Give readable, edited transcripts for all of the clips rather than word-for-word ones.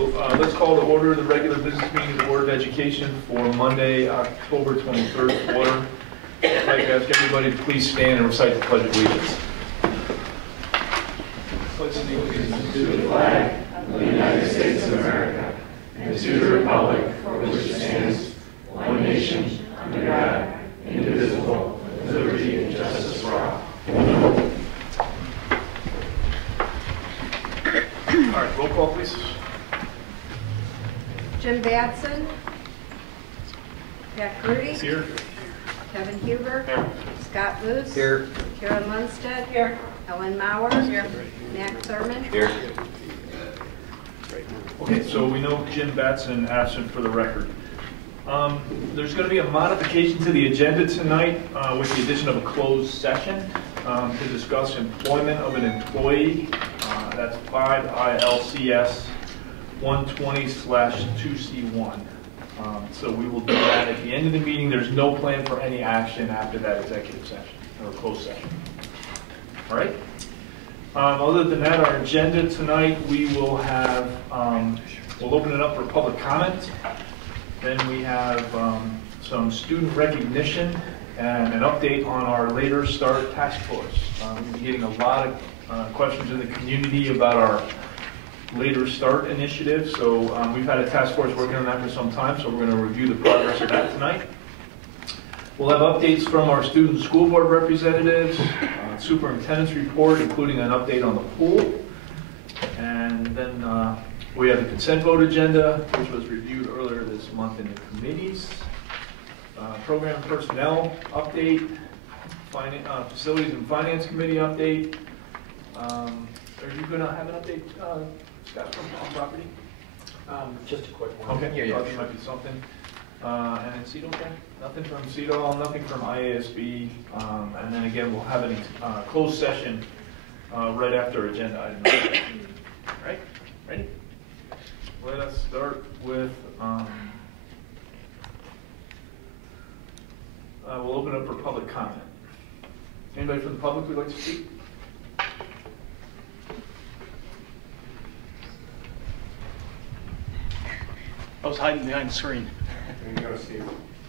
Let's call to order the regular business meeting of the Board of Education for Monday, October 23rd order. I'd like to ask everybody to please stand and recite the Pledge of Allegiance. Pledge allegiance to the flag of the United States of America and to the republic for which it stands, one nation, under God, indivisible, with liberty and justice for all. All right, roll call, please. Jim Batson. Pat Grudy. Here. Kevin Huber. Here. Scott Luce. Here. Carol Munstead. Here. Ellen Mauer. Here. Matt Thurman. Here. Okay, so we know Jim Batson absent for the record. There's going to be a modification to the agenda tonight with the addition of a closed session to discuss employment of an employee. That's 5 ILCS 120/2C1. So we will do that at the end of the meeting. There's no plan for any action after that executive session or closed session. All right. Other than that, our agenda tonight, we will have, we'll open it up for public comment. Then we have some student recognition and an update on our Later Start Task Force. We've been getting a lot of questions in the community about our Later Start initiative. So we've had a task force working on that for some time, so we're going to review the progress of that tonight. We'll have updates from our student school board representatives, superintendent's report, including an update on the pool. And then we have the consent vote agenda, which was reviewed earlier this month in the committees. Program personnel update, facilities and finance committee update. Are you going to have an update, Scott, from property? Just a quick one. Okay, yeah, there might be something. And then CEDO, okay? Nothing from CEDO, nothing from IASB. And then again, we'll have a closed session right after agenda item. All right, ready? Let us start with, we'll open up for public comment. Anybody from the public who'd like to speak? I was hiding behind the screen. There you go, Steve.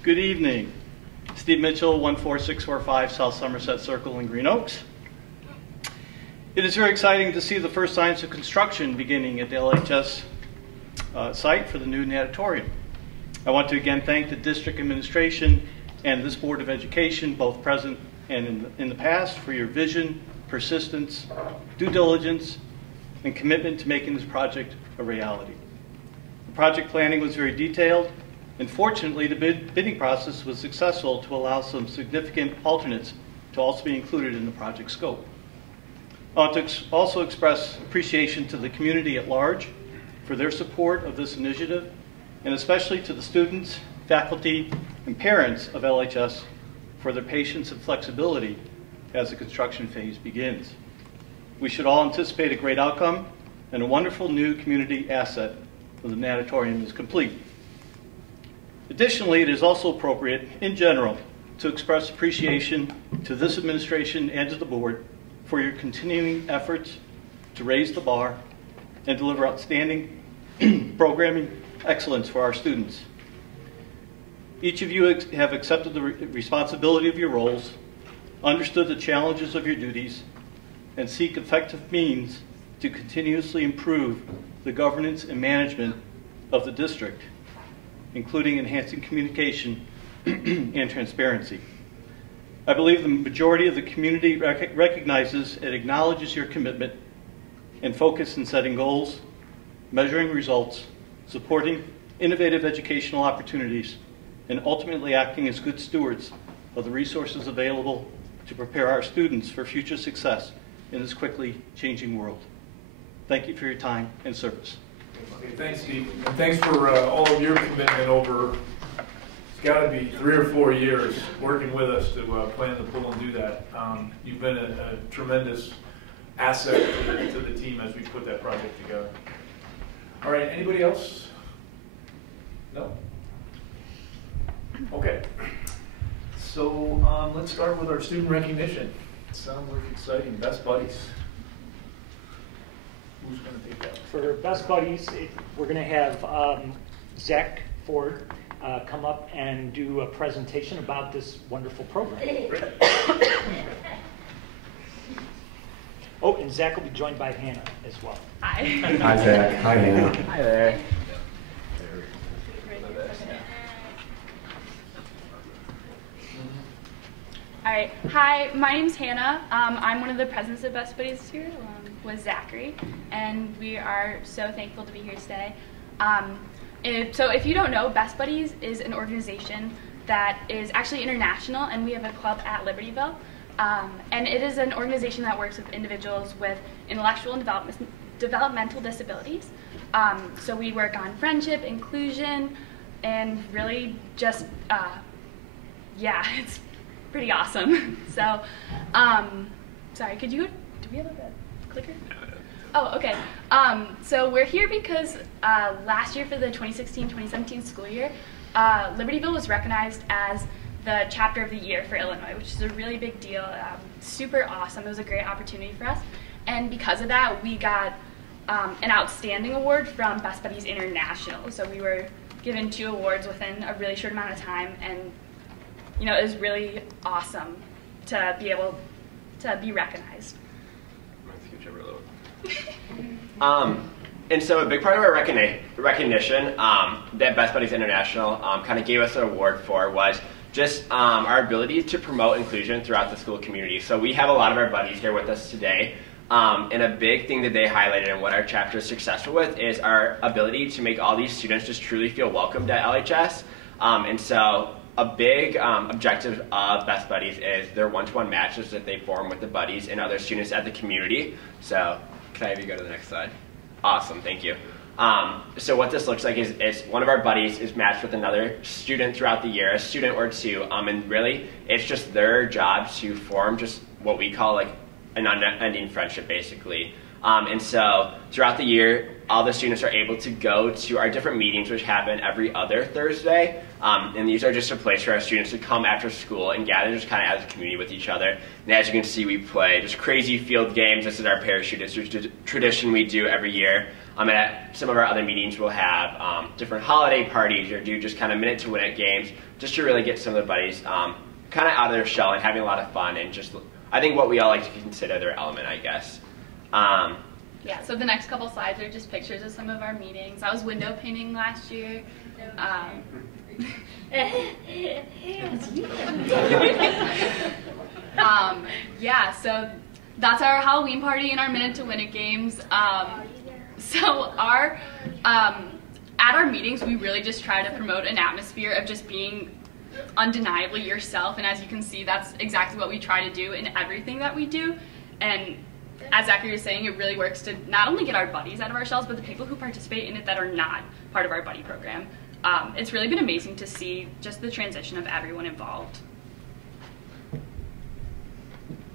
Good evening. Steve Mitchell, 14645 South Somerset Circle in Green Oaks. It is very exciting to see the first signs of construction beginning at the LHS site for the new natatorium. I want to again thank the district administration and this Board of Education, both present and in the past, for your vision, persistence, due diligence, and commitment to making this project a reality. The project planning was very detailed, and fortunately the bidding process was successful to allow some significant alternates to also be included in the project scope. I want to also express appreciation to the community at large for their support of this initiative, and especially to the students, faculty, and parents of LHS for their patience and flexibility as the construction phase begins. We should all anticipate a great outcome and a wonderful new community asset when the natatorium is complete. Additionally, it is also appropriate, in general, to express appreciation to this administration and to the board for your continuing efforts to raise the bar and deliver outstanding programming excellence for our students. Each of you have accepted the responsibility of your roles, understood the challenges of your duties, and seek effective means to continuously improve the governance and management of the district, including enhancing communication and transparency. I believe the majority of the community recognizes and acknowledges your commitment and focus in setting goals, measuring results, supporting innovative educational opportunities, and ultimately acting as good stewards of the resources available to prepare our students for future success in this quickly changing world. Thank you for your time and service. Okay, thanks, Steve. And thanks for all of your commitment over, it's got to be 3 or 4 years working with us to plan the pool and do that. You've been a tremendous asset to the team as we put that project together. All right, anybody else? No? Okay. So let's start with our student recognition. Sounds like exciting. Best buddies. Who's going to take that? for Best Buddies, we're going to have Zach Ford come up and do a presentation about this wonderful program. Oh, and Zach will be joined by Hannah as well. Hi. Hi, Zach. Hi, Hannah. Hi there. All right. Hi, my name's Hannah. I'm one of the presidents of Best Buddies here, along with Zachary, and we are so thankful to be here today. So if you don't know, Best Buddies is an organization that is actually international, and we have a club at Libertyville. And it is an organization that works with individuals with intellectual and developmental disabilities. So we work on friendship, inclusion, and really just, yeah, it's pretty awesome. So, sorry, could you, do we have a clicker? Oh, okay. So we're here because last year for the 2016-2017 school year, Libertyville was recognized as the chapter of the year for Illinois, which is a really big deal, super awesome. It was a great opportunity for us. And because of that, we got an outstanding award from Best Buddies International. So we were given 2 awards within a really short amount of time, and you know, it was really awesome to be able to be recognized. And so a big part of our recognition that Best Buddies International kind of gave us an award for was just our ability to promote inclusion throughout the school community. So we have a lot of our buddies here with us today, and a big thing that they highlighted and what our chapter is successful with is our ability to make all these students just truly feel welcomed at LHS. And so a big objective of Best Buddies is their one-to-one matches that they form with the buddies and other students at the community. So can I have you go to the next slide? Awesome, thank you. So what this looks like is one of our buddies is matched with another student throughout the year, a student or two, and really it's just their job to form just what we call like an unending friendship, basically. And so throughout the year, all the students are able to go to our different meetings, which happen every other Thursday. And these are just a place for our students to come after school and gather just kind of as a community with each other. And as you can see, we play just crazy field games. This is our parachute tradition we do every year. And at some of our other meetings, we'll have different holiday parties or do just kind of minute-to-win-it games just to really get some of the buddies kind of out of their shell and having a lot of fun and just, I think, what we all like to consider their element, I guess. Yeah, so the next couple slides are just pictures of some of our meetings. I was window painting last year. Yeah, so that's our Halloween party and our Minute to Win It games. So at our meetings, we really just try to promote an atmosphere of just being undeniably yourself, and as you can see, that's exactly what we try to do in everything that we do. And as Zachary was saying, it really works to not only get our buddies out of our shells, but the people who participate in it that are not part of our buddy program. It's really been amazing to see just the transition of everyone involved.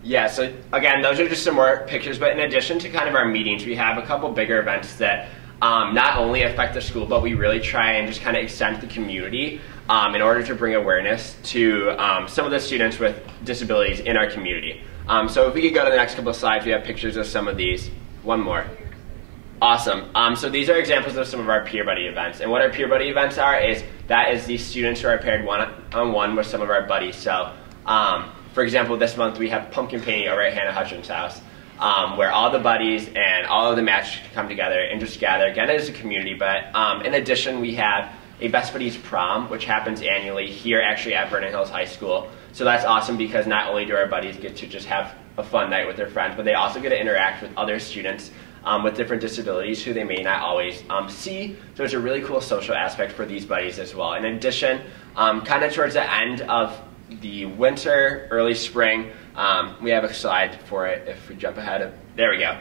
Yeah, so again, those are just some more pictures, but in addition to kind of our meetings, we have a couple bigger events that not only affect the school, but we really try and just kind of extend the community in order to bring awareness to some of the students with disabilities in our community. So if we could go to the next couple of slides, we have pictures of some of these. One more. Awesome. So these are examples of some of our peer buddy events. And what our peer buddy events are is these students who are paired one-on-one with some of our buddies. So for example, this month we have pumpkin painting over at Hannah Hutchins' house, where all the buddies and all of the matches come together and just gather, again, as a community. But in addition, we have a Best Buddies prom, which happens annually here actually at Vernon Hills High School. So that's awesome because not only do our buddies get to just have a fun night with their friends, but they also get to interact with other students with different disabilities who they may not always see. So it's a really cool social aspect for these buddies as well. In addition, kind of towards the end of the winter, early spring, we have a slide for it if we jump ahead. There we go.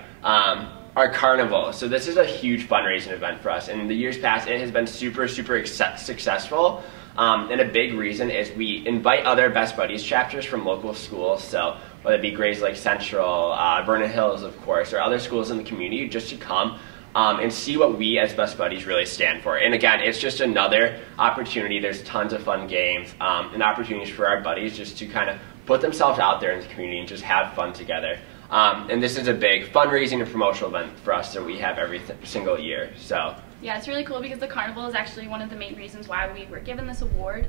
Our carnival. So this is a huge fundraising event for us. And in the years past, it has been super, super successful. And a big reason is we invite other Best Buddies chapters from local schools. So whether it be Grays Lake Central, Vernon Hills, of course, or other schools in the community, just to come and see what we as Best Buddies really stand for. And again, it's just another opportunity. There's tons of fun games and opportunities for our buddies just to kind of put themselves out there in the community and just have fun together. And this is a big fundraising and promotional event for us that we have every single year. So yeah, it's really cool because the carnival is actually one of the main reasons why we were given this award,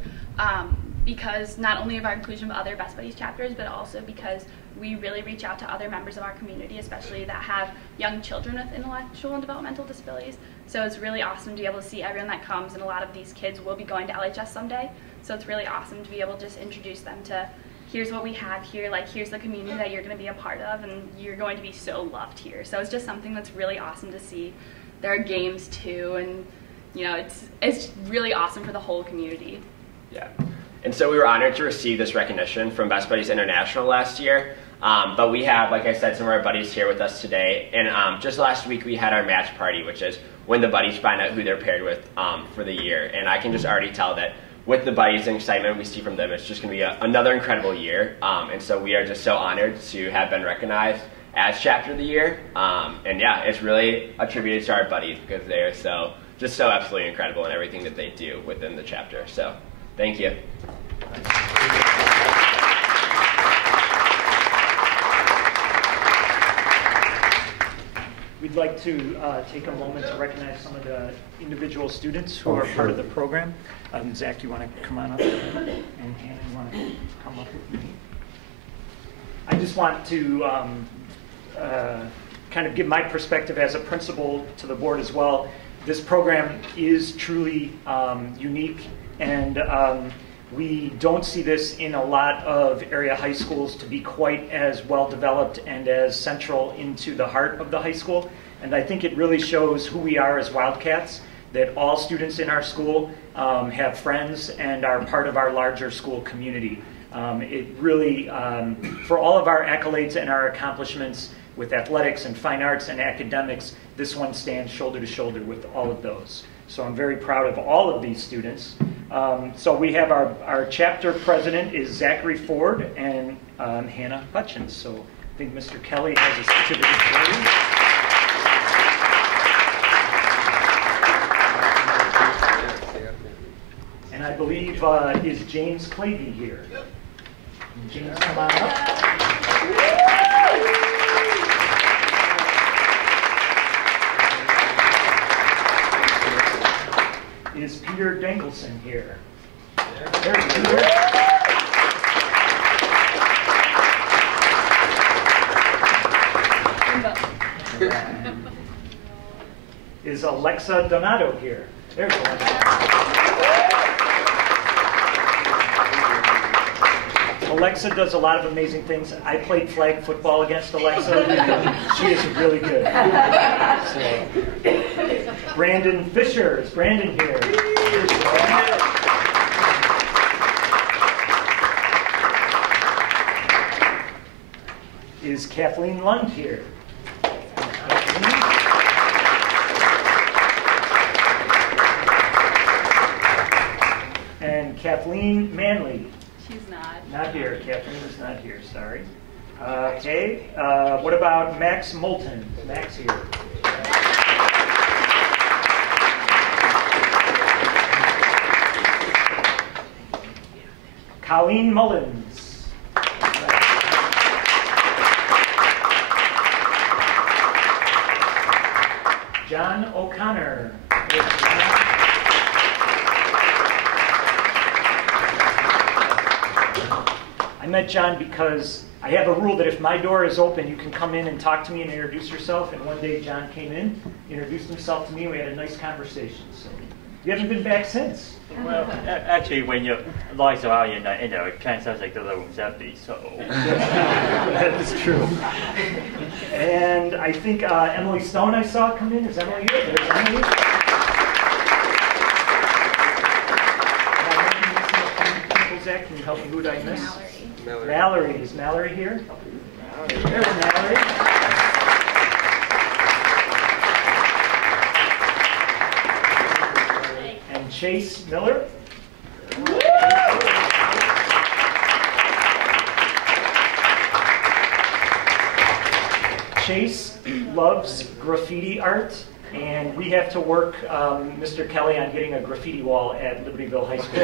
because not only of our inclusion of other Best Buddies chapters, but also because we really reach out to other members of our community, especially that have young children with intellectual and developmental disabilities. So it's really awesome to be able to see everyone that comes, and a lot of these kids will be going to LHS someday. So it's really awesome to be able to just introduce them to, here's what we have here, like here's the community that you're going to be a part of, and you're going to be so loved here. So it's just something that's really awesome to see. There are games too, and you know, it's really awesome for the whole community. Yeah, and so we were honored to receive this recognition from Best Buddies International last year. But we have, like I said, some of our buddies here with us today. And just last week we had our match party, which is when the buddies find out who they're paired with for the year. And I can just already tell that with the buddies and excitement we see from them, it's just going to be another incredible year. And so we are just so honored to have been recognized as Chapter of the Year. And yeah, it's really attributed to our buddies because they are just so absolutely incredible in everything that they do within the chapter. So thank you. We'd like to take a moment to recognize some of the individual students who are part of the program. Zach, you want to come on up? And Hannah, you want to come up with me? I just want to kind of give my perspective as a principal to the board as well. This program is truly unique, and we don't see this in a lot of area high schools to be quite as well developed and as central into the heart of the high school. And I think it really shows who we are as Wildcats, that all students in our school have friends and are part of our larger school community. It really, for all of our accolades and our accomplishments with athletics and fine arts and academics, this one stands shoulder to shoulder with all of those. So I'm very proud of all of these students. So we have our chapter president is Zachary Ford and Hannah Hutchins. So I think Mr. Kelly has a certificate for you. And I believe is James Clavey here. James, come on up. Is Peter Dankelson here? There he is. Is Alexa Donato here? There's Alexa. Alexa does a lot of amazing things. I played flag football against Alexa. She is really good. So, Brandon Fisher. Is Brandon here? Is Kathleen Lund here? And Kathleen Manley. She's not. Not here. Kathleen is not here. Sorry. Okay. What about Max Moulton? Is Max here? Colleen Mullins. John O'Connor. I met John because I have a rule that if my door is open, you can come in and talk to me and introduce yourself. And one day John came in, introduced himself to me, and we had a nice conversation. So you haven't been back since. Well, actually, when your lights are out, it kind of sounds like the room's empty, so. That is true. And I think Emily Stone I saw come in. Is Emily here? There's Emily. Zach, can you help me? Who did I miss? Mallory. Is Mallory here? There's Mallory. And Chase Miller. Chase loves graffiti art, and we have to work, Mr. Kelly, on getting a graffiti wall at Libertyville High School.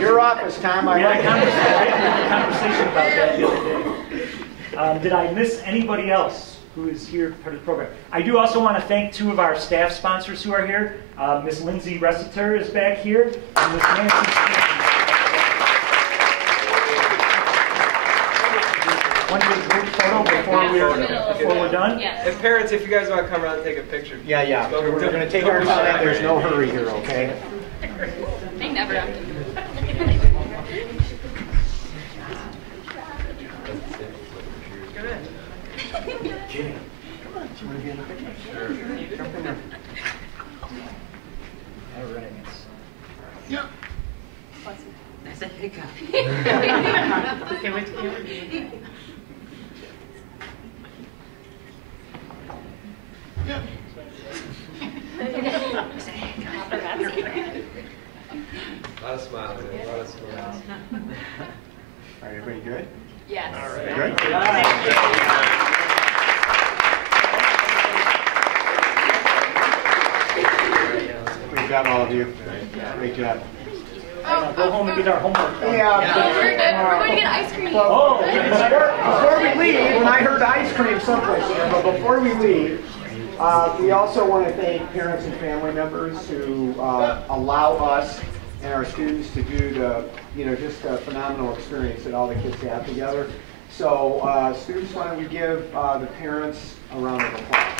Your office, Tom. We had a conversation about that the other day. Did I miss anybody else who is here part of the program? I do also want to thank two of our staff sponsors who are here. Miss Lindsay Ressiter is back here, and Miss Nancy Stevens. Want to do a group photo before we're done? Yes. And parents, if you guys want to come around and take a picture. Yeah. We're going to take our time. There's no hurry here, okay? They never have to. Jimmy, come on. Do you want to be in the picture? Sure. Jump in there. All right. Yeah. That's a hiccup. Okay, wait till you. Yeah. A lot of smiling, a lot of smiles. All right, everybody good? Yes. All right. Good? Great job, all of you. Great job. Go home and get our homework done. Oh, we're good. We're going to get ice cream. Before we leave, and I heard ice cream someplace here, but before we leave, we also want to thank parents and family members who allow us and our students to do the, just a phenomenal experience that all the kids have together. So, students, why don't we give the parents a round of applause.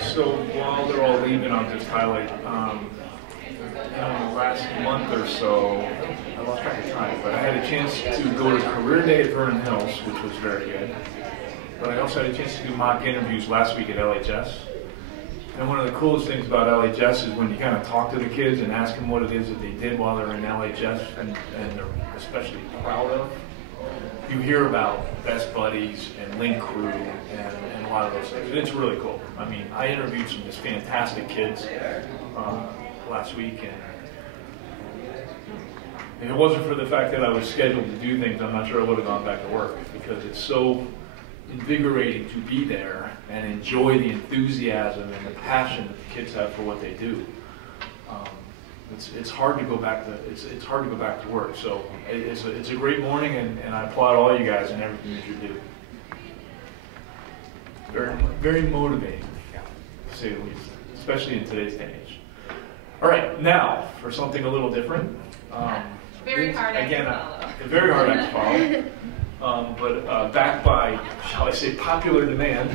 So while they're all leaving, I'll just highlight, last month or so, I lost track of time, but I had a chance to go to Career Day at Vernon Hills, which was very good. But I also had a chance to do mock interviews last week at LHS. And one of the coolest things about LHS is when you kind of talk to the kids and ask them what it is that they did while they're in LHS and they're especially proud of. You hear about Best Buddies and Link Crew and a lot of those things. And it's really cool. I mean, I interviewed some just fantastic kids last week, and if it wasn't for the fact that I was scheduled to do things, I'm not sure I would have gone back to work, because it's so invigorating to be there and enjoy the enthusiasm and the passion that the kids have for what they do. It's hard to go back to it's hard to go back to work. So it's a great morning, and I applaud all you guys and everything that you do. Very very motivating, to say the least, especially in today's day and age. All right, now for something a little different. Very hard act to follow. A very hard act to follow. But backed by, shall I say, popular demand.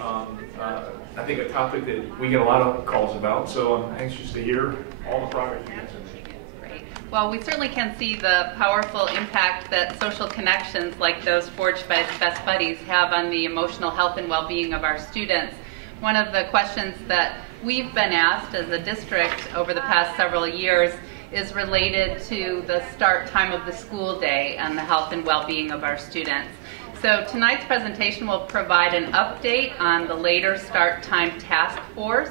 I think a topic that we get a lot of calls about, so I'm anxious to hear all the progress you guys are making. Great. Well, we certainly can see the powerful impact that social connections like those forged by Best Buddies have on the emotional health and well-being of our students. One of the questions that we've been asked as a district over the past several years is related to the start time of the school day and the health and well-being of our students. So tonight's presentation will provide an update on the later start time task force.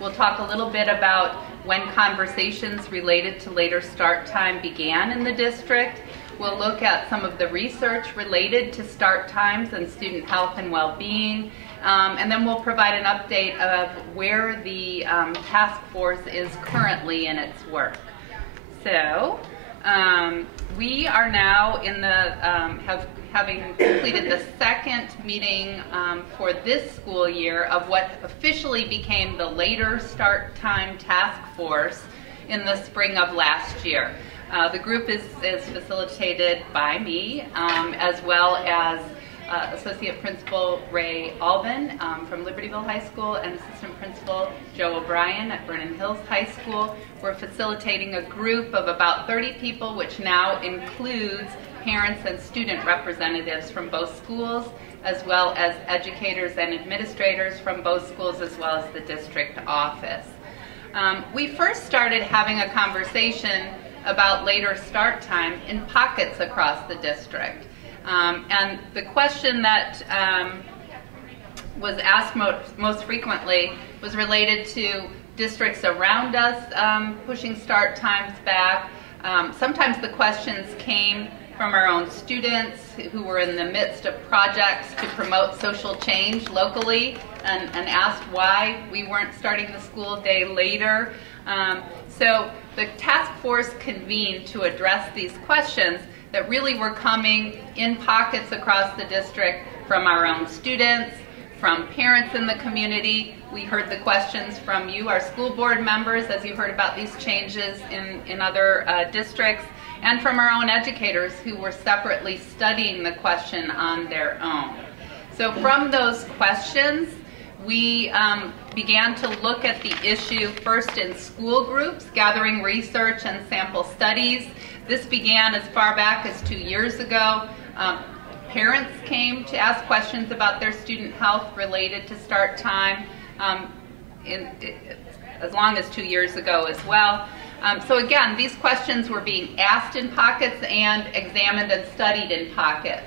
We'll talk a little bit about when conversations related to later start time began in the district. We'll look at some of the research related to start times and student health and well-being. And then we'll provide an update of where the task force is currently in its work. So we are now in the having completed the second meeting for this school year of what officially became the later start time task force in the spring of last year. The group is facilitated by me, as well as Associate Principal Ray Albin from Libertyville High School and Assistant Principal Joe O'Brien at Vernon Hills High School. We're facilitating a group of about 30 people, which now includes parents and student representatives from both schools, as well as educators and administrators from both schools, as well as the district office. We first started having a conversation about later start time in pockets across the district. And the question that was asked most frequently was related to districts around us pushing start times back. Sometimes the questions came from our own students who were in the midst of projects to promote social change locally and asked why we weren't starting the school day later. So the task force convened to address these questions that really were coming in pockets across the district from our own students, from parents in the community. We heard the questions from you, our school board members, as you heard about these changes in other districts, and from our own educators who were separately studying the question on their own. So from those questions, we began to look at the issue first in school groups, gathering research and sample studies. This began as far back as 2 years ago. Parents came to ask questions about their student health related to start time as long as 2 years ago as well. So again, these questions were being asked in pockets and examined and studied in pockets.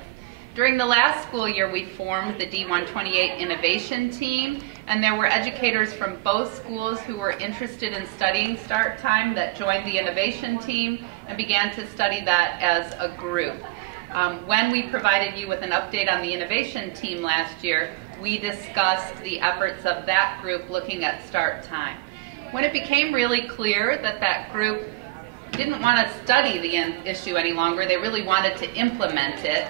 During the last school year, we formed the D128 Innovation Team, and there were educators from both schools who were interested in studying start time that joined the Innovation Team and began to study that as a group. When we provided you with an update on the Innovation Team last year, we discussed the efforts of that group looking at start time. When it became really clear that that group didn't want to study the issue any longer, they really wanted to implement it,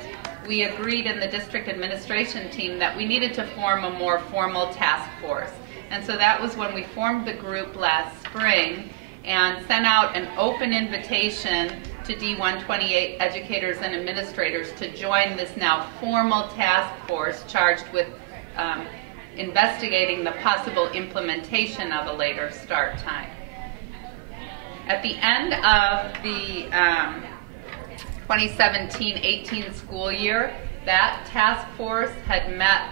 we agreed in the district administration team that we needed to form a more formal task force. And so that was when we formed the group last spring and sent out an open invitation to D128 educators and administrators to join this now formal task force charged with investigating the possible implementation of a later start time. At the end of the 2017-18 school year, that task force had met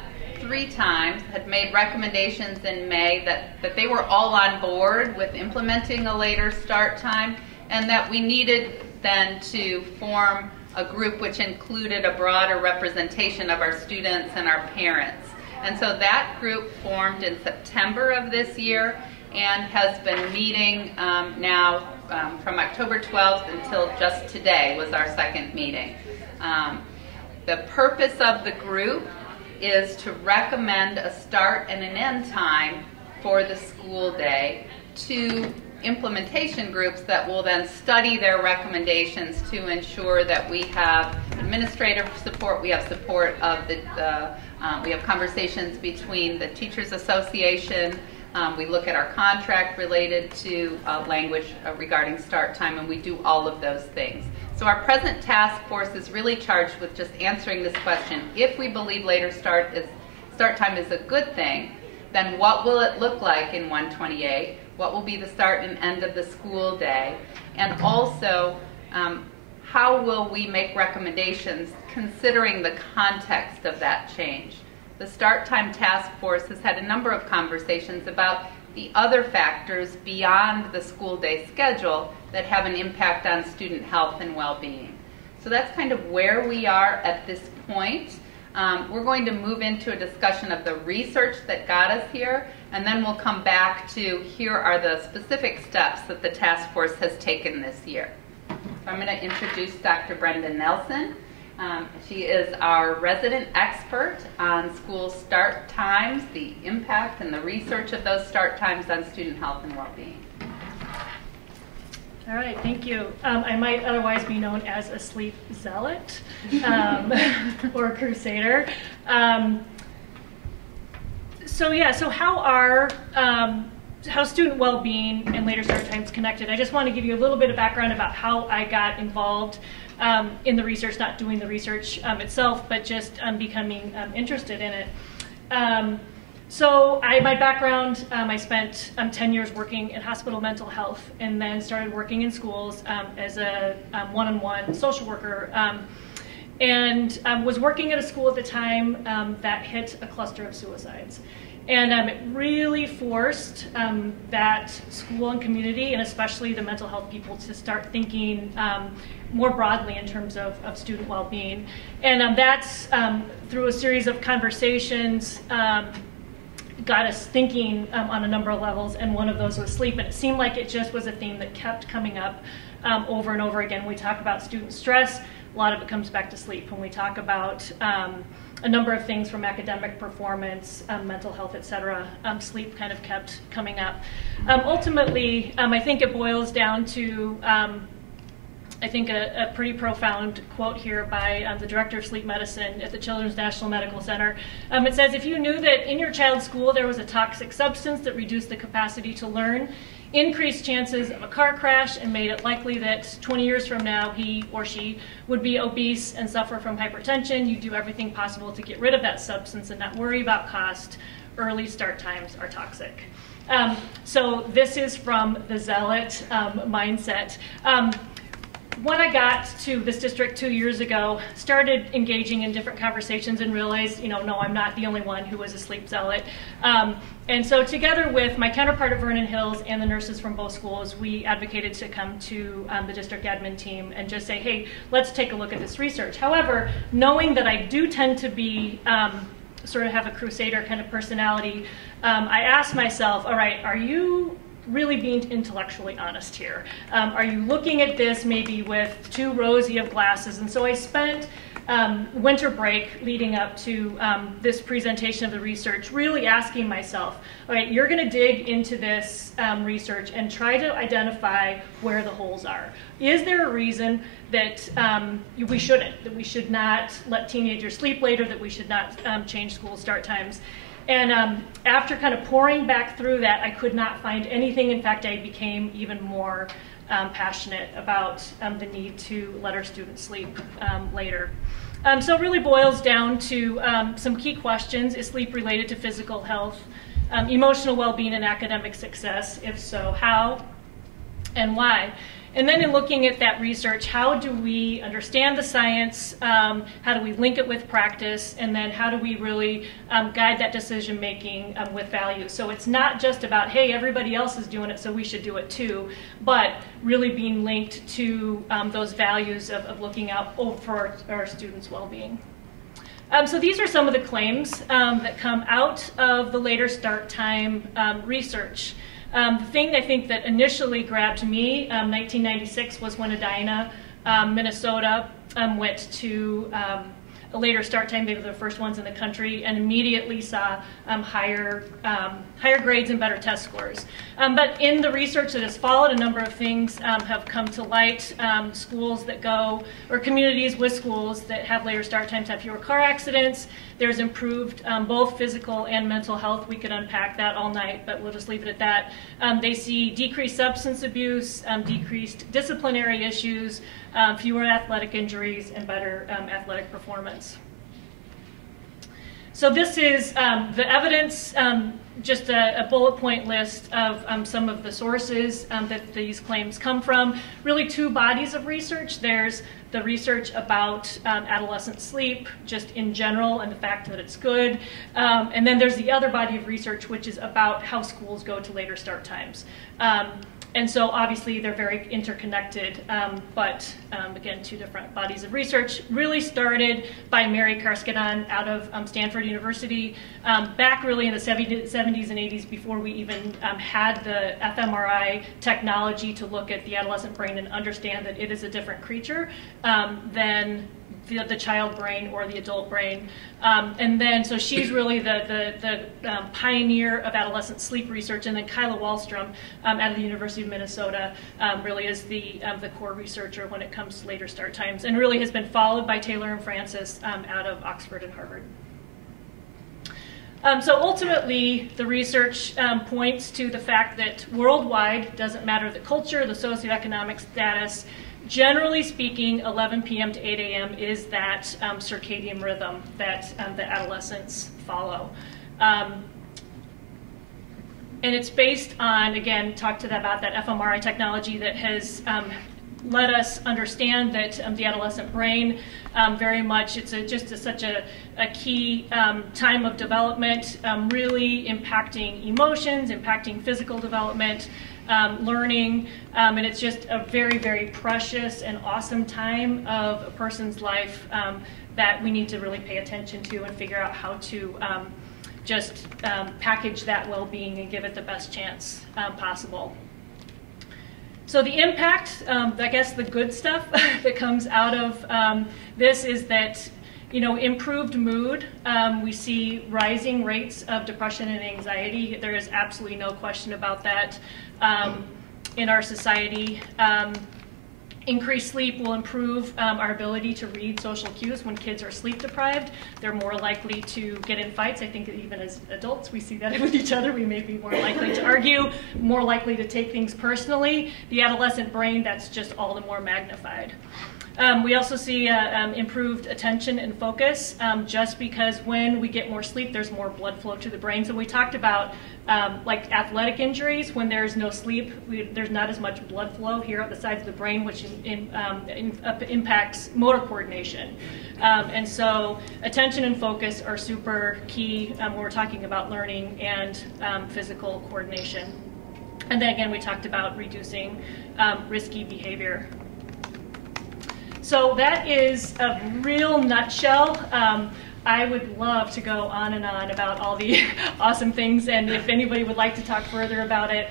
3 times, had made recommendations in May that they were all on board with implementing a later start time, and that we needed then to form a group which included a broader representation of our students and our parents. And so that group formed in September of this year and has been meeting now from October 12th until just today was our second meeting. The purpose of the group is to recommend a start and an end time for the school day to implementation groups that will then study their recommendations to ensure that we have administrative support, we have support of we have conversations between the Teachers Association, we look at our contract related to language regarding start time, and we do all of those things. So our present task force is really charged with just answering this question. If we believe later start time is a good thing, then what will it look like in 128? What will be the start and end of the school day? And also, how will we make recommendations considering the context of that change? The Start Time Task Force has had a number of conversations about the other factors beyond the school day schedule that have an impact on student health and well-being. So that's kind of where we are at this point. We're going to move into a discussion of the research that got us here, and then we'll come back to here are the specific steps that the task force has taken this year. So I'm going to introduce Dr. Brenda Nelson. She is our resident expert on school start times, the impact and the research of those start times on student health and well-being. All right, thank you. I might otherwise be known as a sleep zealot or a crusader. So how student well-being and later start times connected. I just want to give you a little bit of background about how I got involved in the research, not doing the research itself, but just becoming interested in it. So my background, I spent 10 years working in hospital mental health and then started working in schools as a one-on-one social worker and was working at a school at the time that hit a cluster of suicides. And it really forced that school and community, and especially the mental health people, to start thinking more broadly in terms of student well-being. And that's through a series of conversations, got us thinking on a number of levels, and one of those was sleep. And it seemed like it just was a theme that kept coming up over and over again. When we talk about student stress, a lot of it comes back to sleep. When we talk about a number of things from academic performance, mental health, et cetera, sleep kind of kept coming up. Ultimately, I think it boils down to I think a pretty profound quote here by the director of sleep medicine at the Children's National Medical Center. It says, if you knew that in your child's school there was a toxic substance that reduced the capacity to learn, increased chances of a car crash, and made it likely that 20 years from now he or she would be obese and suffer from hypertension, you do everything possible to get rid of that substance and not worry about cost. Early start times are toxic. So this is from the zealot mindset. When I got to this district 2 years ago, started engaging in different conversations and realized, no, I'm not the only one who was a sleep zealot. And so together with my counterpart at Vernon Hills and the nurses from both schools, we advocated to come to the district admin team and just say, hey, let's take a look at this research. However, knowing that I do tend to be sort of have a crusader kind of personality, I asked myself, all right, are you really being intellectually honest here? Are you looking at this maybe with too rosy of glasses? And so I spent winter break leading up to this presentation of the research really asking myself, all right, you're going to dig into this research and try to identify where the holes are. Is there a reason that we should not let teenagers sleep later, that we should not change school start times? And after kind of pouring back through that, I could not find anything. In fact, I became even more passionate about the need to let our students sleep later. So it really boils down to some key questions. Is sleep related to physical health, emotional well-being, and academic success? If so, how and why? And then in looking at that research, how do we understand the science? How do we link it with practice? And then how do we really guide that decision making with values? So it's not just about, hey, everybody else is doing it, so we should do it too, but really being linked to those values of looking out for our students' well-being. So these are some of the claims that come out of the later start time research. The thing I think that initially grabbed me, 1996 was when Edina, Minnesota, went to a later start time. They were the first ones in the country, and immediately saw higher grades and better test scores. But in the research that has followed, a number of things have come to light. Schools that go, or communities with schools that have later start times have fewer car accidents. There's improved both physical and mental health. We could unpack that all night, but we'll just leave it at that. They see decreased substance abuse, decreased disciplinary issues, fewer athletic injuries, and better athletic performance. So this is the evidence, just a bullet point list of some of the sources that these claims come from. Really two bodies of research. There's the research about adolescent sleep, just in general, and the fact that it's good. And then there's the other body of research, which is about how schools go to later start times. And so obviously they're very interconnected, but again, two different bodies of research. Really started by Mary Karskadon out of Stanford University, back really in the 70s and 80s, before we even had the fMRI technology to look at the adolescent brain and understand that it is a different creature than the child brain or the adult brain. And then, so she's really the pioneer of adolescent sleep research, and then Kyla Wallstrom out of the University of Minnesota really is the core researcher when it comes to later start times, and really has been followed by Taylor and Francis out of Oxford and Harvard. So ultimately, the research points to the fact that worldwide, doesn't matter the culture, the socioeconomic status, generally speaking, 11 p.m. to 8 a.m. is that circadian rhythm that the adolescents follow. And it's based on, again, talked to them about that fMRI technology that has let us understand that the adolescent brain very much, it's such a key time of development, really impacting emotions, impacting physical development, learning, and it's just a very, very precious and awesome time of a person's life that we need to really pay attention to and figure out how to just package that well-being and give it the best chance possible. So the impact, I guess the good stuff that comes out of this is that, you know, improved mood. We see rising rates of depression and anxiety. There is absolutely no question about that in our society. Increased sleep will improve our ability to read social cues. When kids are sleep deprived, they're more likely to get in fights. I think that even as adults, we see that with each other. We may be more likely to argue, more likely to take things personally. The adolescent brain, that's just all the more magnified. We also see improved attention and focus, just because when we get more sleep, there's more blood flow to the brain. So we talked about like athletic injuries. When there's no sleep, there's not as much blood flow here at the sides of the brain, which impacts motor coordination. And so attention and focus are super key when we're talking about learning and physical coordination. And then again, we talked about reducing risky behavior. So that is a real nutshell. I would love to go on and on about all the awesome things, and if anybody would like to talk further about it,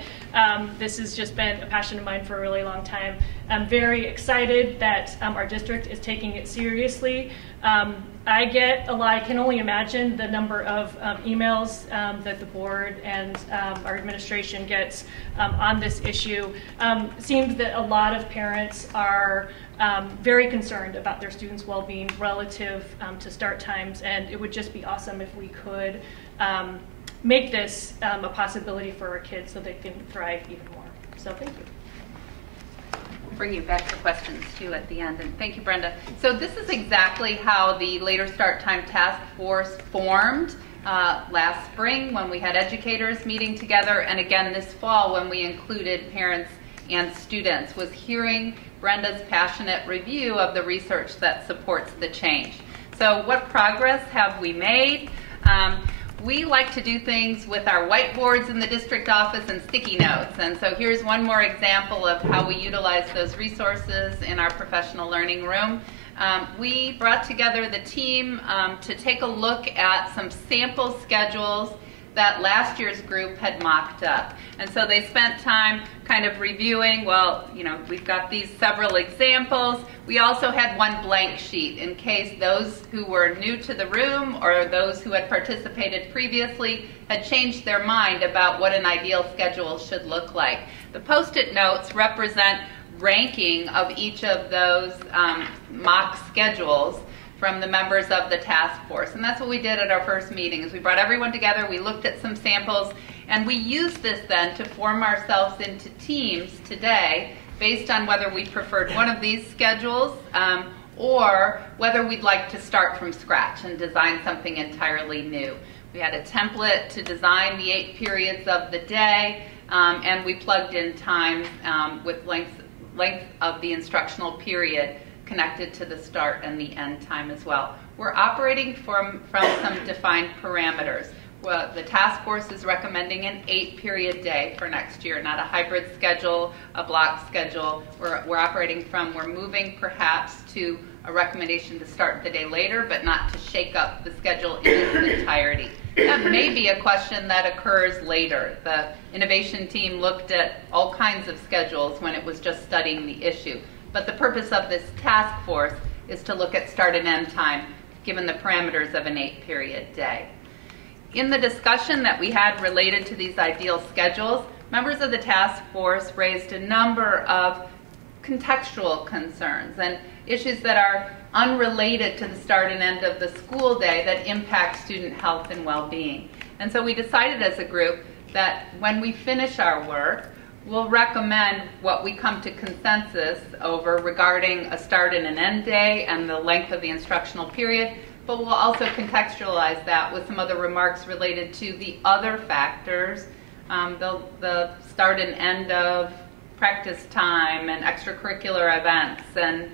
this has just been a passion of mine for a really long time. I'm very excited that our district is taking it seriously. I get a lot, I can only imagine the number of emails that the board and our administration gets on this issue. It seems that a lot of parents are very concerned about their students' well-being relative to start times, and it would just be awesome if we could make this a possibility for our kids so they can thrive even more. So thank you. We'll bring you back to questions too at the end, and thank you, Brenda. So this is exactly how the Later Start Time Task Force formed last spring when we had educators meeting together, and again this fall when we included parents and students, was hearing Brenda's passionate review of the research that supports the change. So what progress have we made? We like to do things with our whiteboards in the district office and sticky notes. And so here's one more example of how we utilize those resources in our professional learning room. We brought together the team to take a look at some sample schedules that last year's group had mocked up. And so they spent time kind of reviewing, well, you know, we've got these several examples. We also had one blank sheet in case those who were new to the room or those who had participated previously had changed their mind about what an ideal schedule should look like. The Post-it notes represent ranking of each of those mock schedules from the members of the task force. And that's what we did at our first meeting, is we brought everyone together, we looked at some samples, and we used this then to form ourselves into teams today based on whether we preferred one of these schedules or whether we'd like to start from scratch and design something entirely new. We had a template to design the 8 periods of the day, and we plugged in time with length of the instructional period connected to the start and the end time as well. We're operating from some defined parameters. Well, the task force is recommending an 8-period day for next year, not a hybrid schedule, a block schedule. We're operating from, we're moving perhaps to a recommendation to start the day later, but not to shake up the schedule in its entirety. That may be a question that occurs later. The innovation team looked at all kinds of schedules when it was just studying the issue. But the purpose of this task force is to look at start and end time, given the parameters of an 8-period day. In the discussion that we had related to these ideal schedules, members of the task force raised a number of contextual concerns and issues that are unrelated to the start and end of the school day that impact student health and well-being. And so we decided as a group that when we finish our work, we'll recommend what we come to consensus over regarding a start and an end day and the length of the instructional period, but we'll also contextualize that with some other remarks related to the other factors, the start and end of practice time and extracurricular events and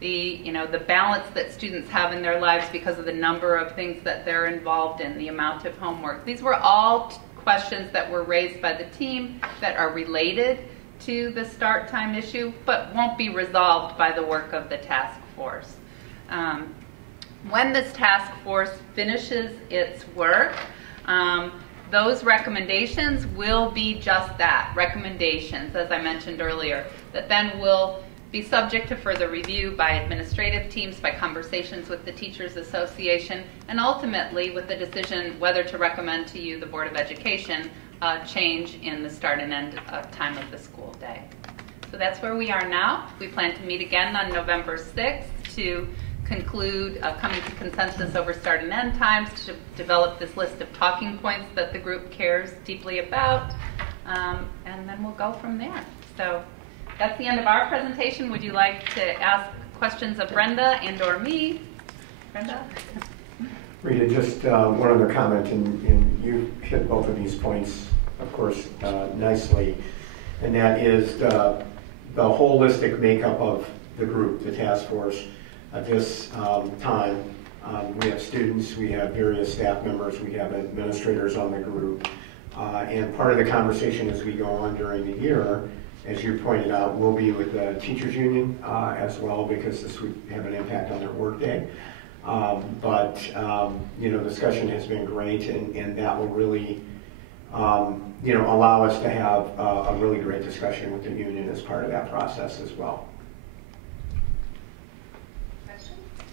the balance that students have in their lives because of the number of things that they're involved in, the amount of homework. These were all questions that were raised by the team that are related to the start time issue, but won't be resolved by the work of the task force. When this task force finishes its work, those recommendations will be just that, recommendations, as I mentioned earlier, that then will be subject to further review by administrative teams, by conversations with the Teachers Association, and ultimately with the decision whether to recommend to you, the Board of Education, a change in the start and end time of the school day. So that's where we are now. We plan to meet again on November 6th to conclude coming to consensus over start and end times, to develop this list of talking points that the group cares deeply about, and then we'll go from there. So that's the end of our presentation. Would you like to ask questions of Brenda and or me? Brenda? Rita, just one other comment, and you hit both of these points, of course, nicely, and that is the holistic makeup of the group, the task force. At this time, we have students, we have various staff members, we have administrators on the group, and part of the conversation as we go on during the year, as you pointed out, will be with the teachers union as well, because this would have an impact on their workday. Discussion has been great, and that will really, allow us to have a really great discussion with the union as part of that process as well.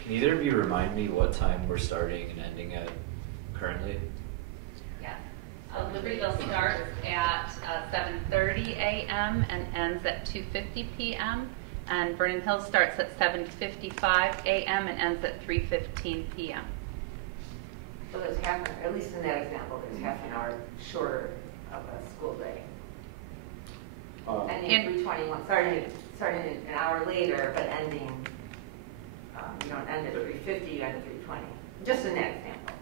Can either of you remind me what time we're starting and ending at currently? Yeah. Libertyville starts at 7:30 a.m. and ends at 2:50 p.m. And Vernon Hills starts at 7:55 a.m. and ends at 3:15 p.m. So there's at least in that example, there's half an hour shorter of a school day. And in 321, starting an hour later, but ending, you don't end at 3:50, you end at 3:20. Just in that example.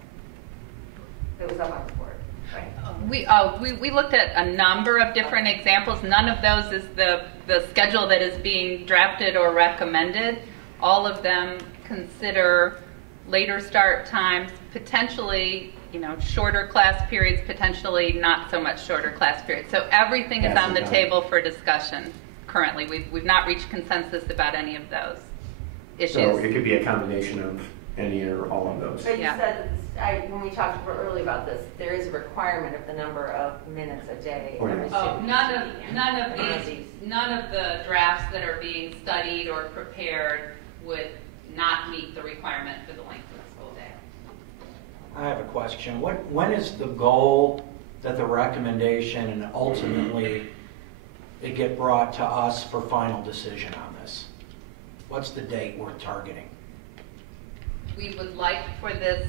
It was up on the board, right? We looked at a number of different examples. None of those is the schedule that is being drafted or recommended. All of them consider later start times, potentially, shorter class periods, potentially not so much shorter class periods. So everything is on the table for discussion currently. We've not reached consensus about any of those issues. So it could be a combination of any or all of those. But you said, when we talked earlier about this, there is a requirement of the number of minutes a day. None of the drafts that are being studied or prepared would not meet the requirement for the length of the school day. I have a question. When is the goal that the recommendation and ultimately it get brought to us for final decision on this? What's the date we're targeting? We would like for this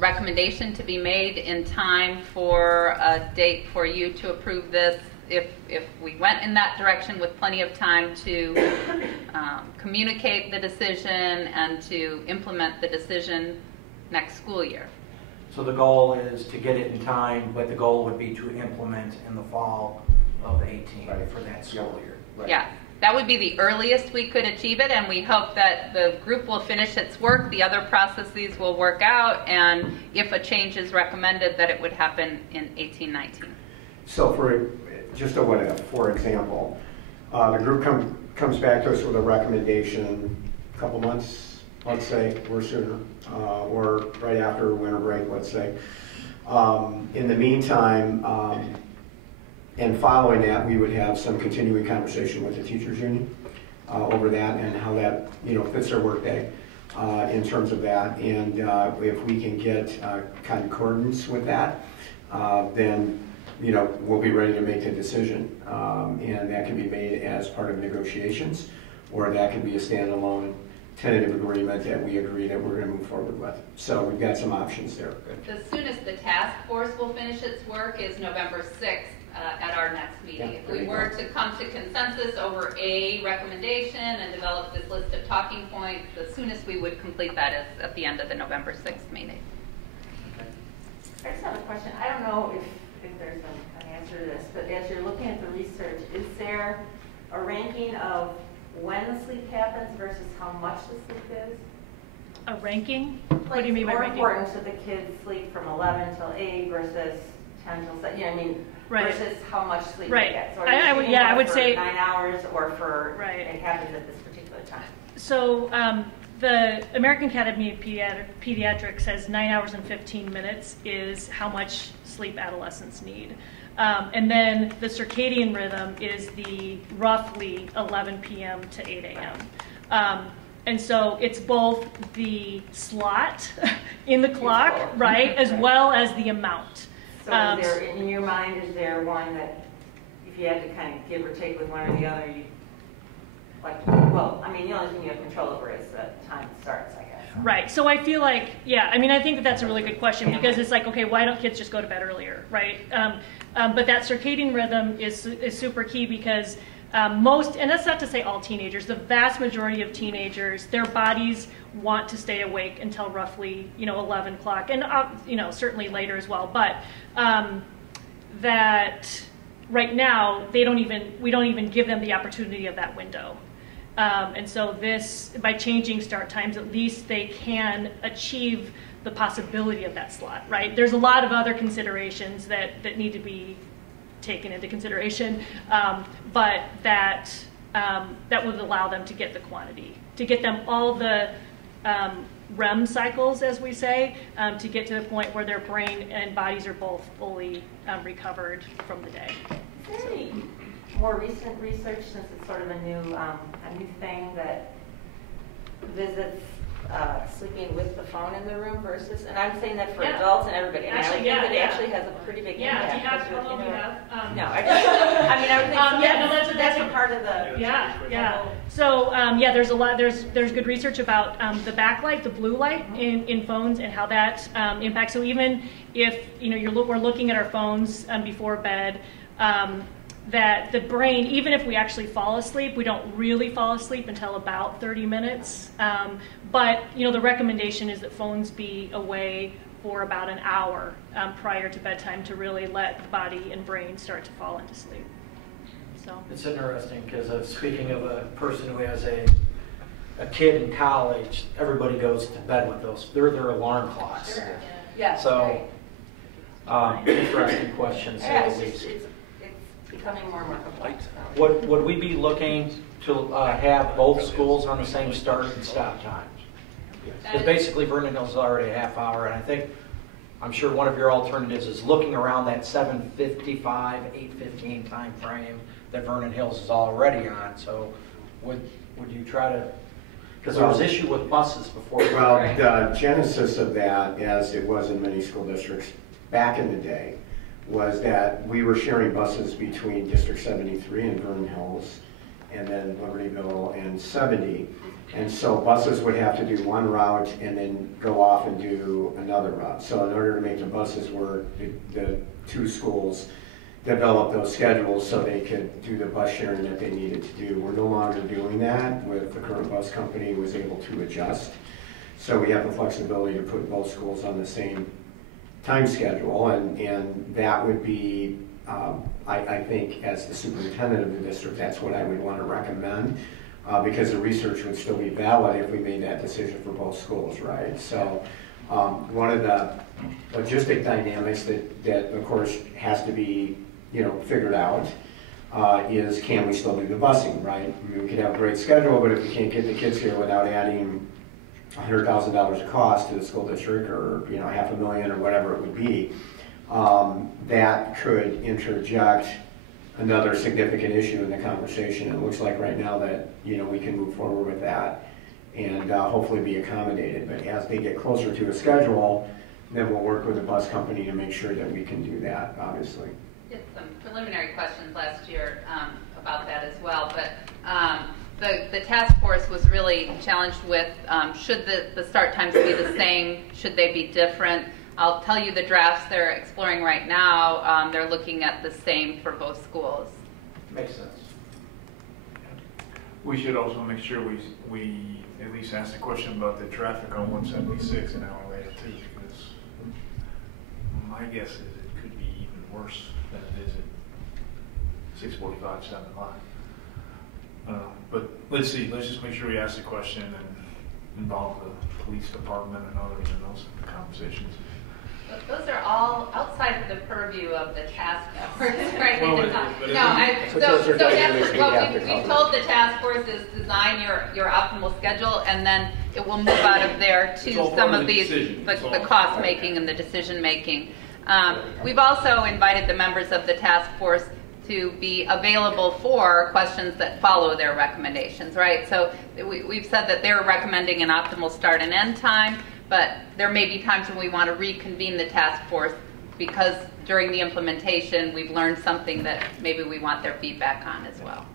recommendation to be made in time for a date for you to approve this. If we went in that direction with plenty of time to communicate the decision and to implement the decision next school year. So the goal is to get it in time, but the goal would be to implement in the fall of 18 for that school year. Right. Yeah, that would be the earliest we could achieve it, and we hope that the group will finish its work, the other processes will work out, and if a change is recommended, that it would happen in 18-19. So for example, the group comes back to us with a recommendation a couple months, let's say, or sooner, or right after winter break, let's say. In the meantime, and following that, we would have some continuing conversation with the teachers union over that and how that fits their workday in terms of that. And if we can get concordance with that, then we'll be ready to make the decision. And that can be made as part of negotiations, or that can be a standalone tentative agreement that we agree that we're going to move forward with. So we've got some options there. The soonest the task force will finish its work is November 6th at our next meeting. Yeah, if we were to come to consensus over a recommendation and develop this list of talking points, the soonest we would complete that is at the end of the November 6th meeting. I just have a question. I don't know if there's an answer answer to this, but as you're looking at the research, is there a ranking of when the sleep happens versus how much the sleep is? A ranking? Like, What do you mean by more ranking? important to the kids sleep from 11 till 8 versus 10 till 7, you know what I mean? Right. Versus how much sleep Right. they get. So I would, yeah, I would say 9 hours or for, right. it happens at this particular time. So the American Academy of Pediatrics says 9 hours and 15 minutes is how much sleep adolescents need. And then the circadian rhythm is the roughly 11 p.m. to 8 a.m. And so it's both the slot in the clock, right, as well as the amount. So is there, in your mind, is there one that if you had to kind of give or take with one or the other, you, like, well, I mean, the only thing you have control over is the time it starts, I guess. Right. So I feel like, yeah, I mean, I think that that's a really good question because it's like, okay, why don't kids just go to bed earlier, right? But that circadian rhythm is super key because most, and that's not to say all teenagers, the vast majority of teenagers, their bodies want to stay awake until roughly, 11 o'clock, and, certainly later as well. But that right now, we don't even give them the opportunity of that window. And so this, by changing start times, at least they can achieve the possibility of that slot, right? There's a lot of other considerations that need to be taken into consideration, but that would allow them to get the quantity, to get them all the REM cycles, as we say, to get to the point where their brain and bodies are both fully recovered from the day. Is there any more recent research, since it's sort of a new thing, that visits sleeping with the phone in the room versus, and I'm saying that for adults and everybody, and I would think that it actually has a pretty big impact. Do you have, how long do you have? No, I would think that's a part of the... Yeah. So, there's good research about the backlight, the blue light in phones and how that impacts. So even if, we're looking at our phones before bed, that the brain, even if we actually fall asleep, we don't really fall asleep until about 30 minutes. But, the recommendation is that phones be away for about an hour prior to bedtime to really let the body and brain start to fall into sleep. So it's interesting because speaking of a person who has a kid in college, everybody goes to bed with those. They're their alarm clocks. Sure. Yeah. So, interesting question, to say the least. It's becoming more and more complex. Would we be looking to have both schools on the same start and stop times? Because basically Vernon Hills is already a half hour, and I'm sure one of your alternatives is looking around that 7:55, 8:15 time frame that Vernon Hills is already on. So would you try to, because there was issue with buses before. Well, the genesis of that, as it was in many school districts back in the day, was that we were sharing buses between District 73 and Vernon Hills, and then Libertyville and 70. And so buses would have to do one route and then go off and do another route. So in order to make the buses work, the two schools developed those schedules so they could do the bus sharing that they needed to do. We're no longer doing that. With the current bus company was able to adjust. So we have the flexibility to put both schools on the same time schedule, and that would be, I think, as the superintendent of the district, that's what I would want to recommend, because the research would still be valid if we made that decision for both schools, right? So one of the logistic dynamics that of course has to be figured out is, can we still do the busing, right? I mean, we could have a great schedule, but if we can't get the kids here without adding $100,000 of cost to the school district, or $500,000 or whatever it would be, that could interject another significant issue in the conversation. It looks like right now that we can move forward with that and hopefully be accommodated. But as they get closer to a schedule, then we'll work with the bus company to make sure that we can do that, obviously. Did some preliminary questions last year about that as well, but the task force was really challenged with should the start times be the same, should they be different? I'll tell you the drafts they're exploring right now, they're looking at the same for both schools. Makes sense. We should also make sure we at least ask the question about the traffic on 176 an hour later too, because my guess is it could be even worse than it is 6:45, 7 o'clock. But let's see, let's just make sure we ask the question and involve the police department and others in those conversations. Those are all outside of the purview of the task force, right? Well, we've told the task force is design your optimal schedule, and then it will move out of there to some of these, the cost making and the decision making. We've also invited the members of the task force to be available for questions that follow their recommendations, right? So we've said that they're recommending an optimal start and end time, but there may be times when we want to reconvene the task force because during the implementation we've learned something that maybe we want their feedback on as well.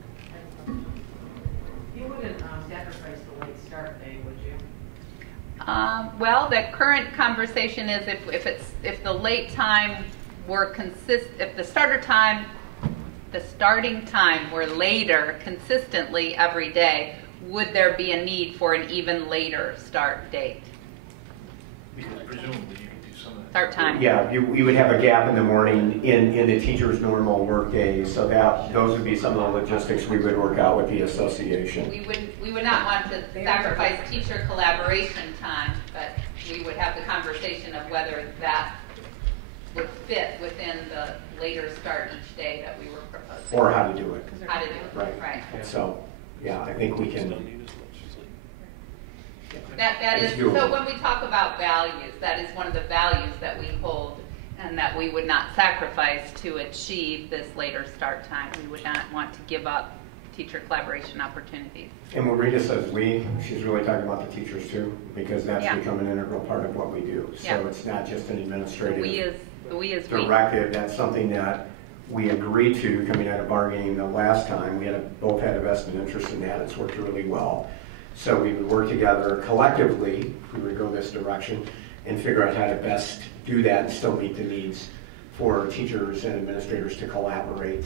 You wouldn't sacrifice the late start day, would you? Well, the current conversation is if the late time were if the starting time were later consistently every day, would there be a need for an even later start date? Because presumably you can do some of that. Start time. Yeah, we would have a gap in the morning in the teacher's normal work days, so those would be some of the logistics we would work out with the association. We would not want to sacrifice teacher collaboration time, but we would have the conversation of whether that would fit within the later start each day that we were proposing. Or how to do it. How to do it, right. So, yeah, I think we can. That is, so when we talk about values, that is one of the values that we hold and that we would not sacrifice to achieve this later start time. We would not want to give up teacher collaboration opportunities. And when Rita says we, she's really talking about the teachers too, because that's become an integral part of what we do. So it's not just an administrative directive. That's something that we agreed to coming out of bargaining the last time. We both had a vested interest in that. It's worked really well. So we would work together collectively, we would go this direction, and figure out how to best do that and still meet the needs for teachers and administrators to collaborate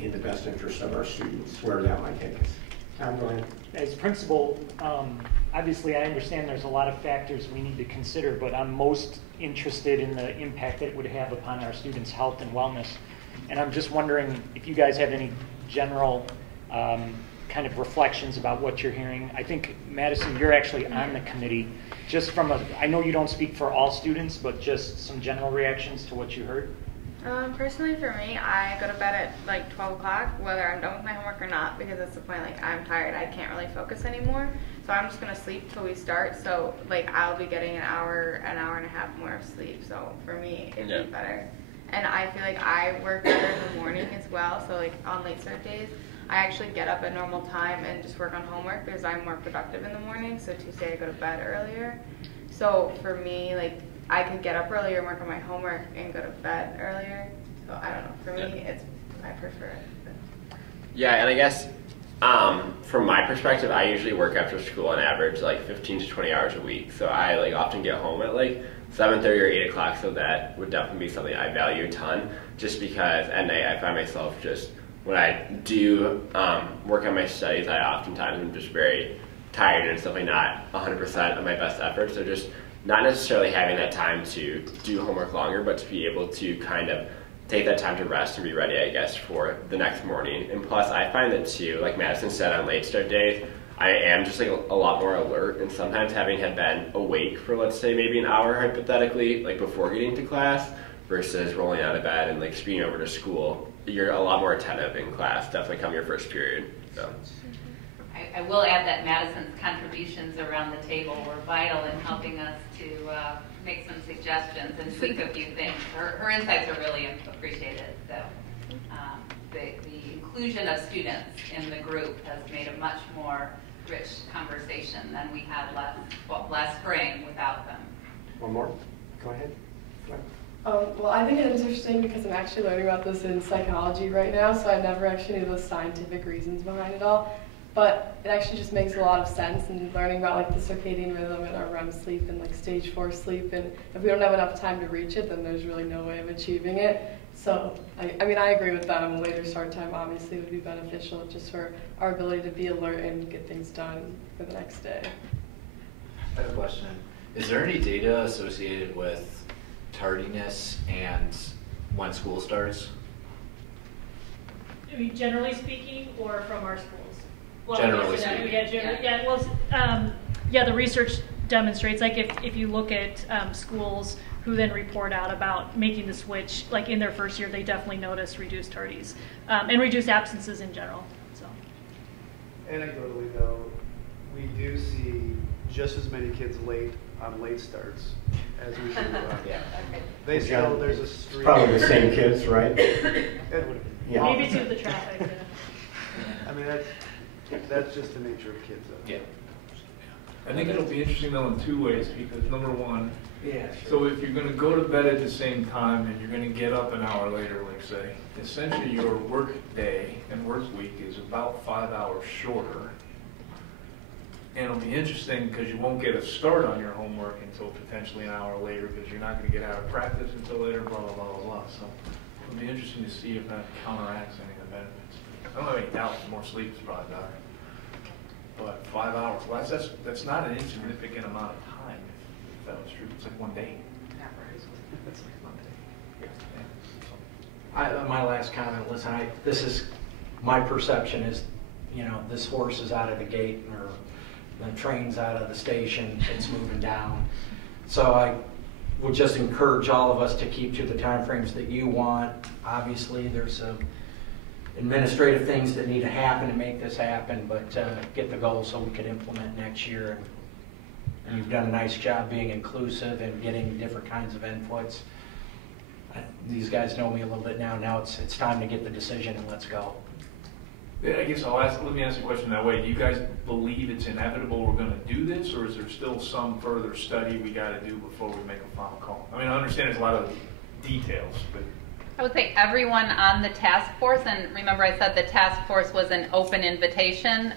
in the best interest of our students, where that might take us. Go ahead. As principal, obviously I understand there's a lot of factors we need to consider, but I'm most interested in the impact that it would have upon our students' health and wellness. And I'm just wondering if you guys have any general kind of reflections about what you're hearing. I think, Madison, you're actually on the committee. Just from I know you don't speak for all students, but just some general reactions to what you heard. Personally for me, I go to bed at like 12 o'clock, whether I'm done with my homework or not, because that's the point, like I'm tired, I can't really focus anymore. So I'm just gonna sleep till we start. So like I'll be getting an hour and a half more of sleep. So for me, it'd be better. And I feel like I work better in the morning as well. So like on late start days, I actually get up at normal time and just work on homework because I'm more productive in the morning. So Tuesday I go to bed earlier. So for me, like I could get up earlier and work on my homework and go to bed earlier. So I don't know. For me, I prefer it. Yeah, and I guess from my perspective, I usually work after school on average like 15 to 20 hours a week. So I like often get home at like 7:30 or 8 o'clock. So that would definitely be something I value a ton. Just because at night I find myself just when I do work on my studies, I oftentimes am just very tired and it's definitely not 100% of my best effort. So just not necessarily having that time to do homework longer, but to be able to kind of take that time to rest and be ready, I guess, for the next morning. And plus, I find that too, like Madison said, on late start days, I am just like a lot more alert. And sometimes having had been awake for, let's say, maybe an hour hypothetically, like before getting to class, versus rolling out of bed and like speeding over to school, you're a lot more attentive in class, definitely come your first period. So. I will add that Madison's contributions around the table were vital in helping us to make some suggestions and tweak a few things. Her insights are really appreciated. So the inclusion of students in the group has made a much more rich conversation than we had last spring without them. One more? Go ahead. Well, I think it's interesting because I'm actually learning about this in psychology right now, so I never actually knew the scientific reasons behind it all. But it actually just makes a lot of sense, and learning about like the circadian rhythm and our REM sleep and like stage 4 sleep, and if we don't have enough time to reach it, then there's really no way of achieving it. So, I mean, I agree with them. A later start time obviously would be beneficial just for our ability to be alert and get things done for the next day. I have a question. Is there any data associated with tardiness and when school starts? I mean, generally speaking, or from our schools? Well, Generally yes, speaking. Yeah, well, yeah, the research demonstrates, like if you look at schools who then report out about making the switch, like in their first year, they definitely notice reduced tardies and reduced absences in general. So, anecdotally though, we do see just as many kids late on late starts as we do. Yeah. They still, there's a streak. Probably the same kids, right? Yeah. maybe it's with the traffic. Yeah. I mean, that's just the nature of kids though. Yeah. I think it'll be interesting though in two ways, because number one, Yeah. so if you're going to go to bed at the same time and you're going to get up an hour later, like say, essentially your work day and work week is about 5 hours shorter. And it'll be interesting because you won't get a start on your homework until potentially an hour later, because you're not going to get out of practice until later, blah, blah, blah, blah, blah. So it'll be interesting to see if that counteracts any of the benefits. I don't have any doubt more sleep is probably better. But 5 hours, well, that's not an insignificant amount of time, if that was true. It's like one day. That's like one day. Yeah. My last comment, listen, this is, my perception is, you know, this horse is out of the gate, or the train's out of the station, it's moving down. So I would just encourage all of us to keep to the timeframes that you want. Obviously, there's some administrative things that need to happen to make this happen, but get the goal so we could implement next year. And you've done a nice job being inclusive and getting different kinds of inputs. These guys know me a little bit now. Now it's time to get the decision and let's go. Yeah, I guess let me ask the question that way. Do you guys believe it's inevitable we're going to do this, or is there still some further study we got to do before we make a final call? I mean, I understand there's a lot of details, but I would say everyone on the task force, and remember I said the task force was an open invitation.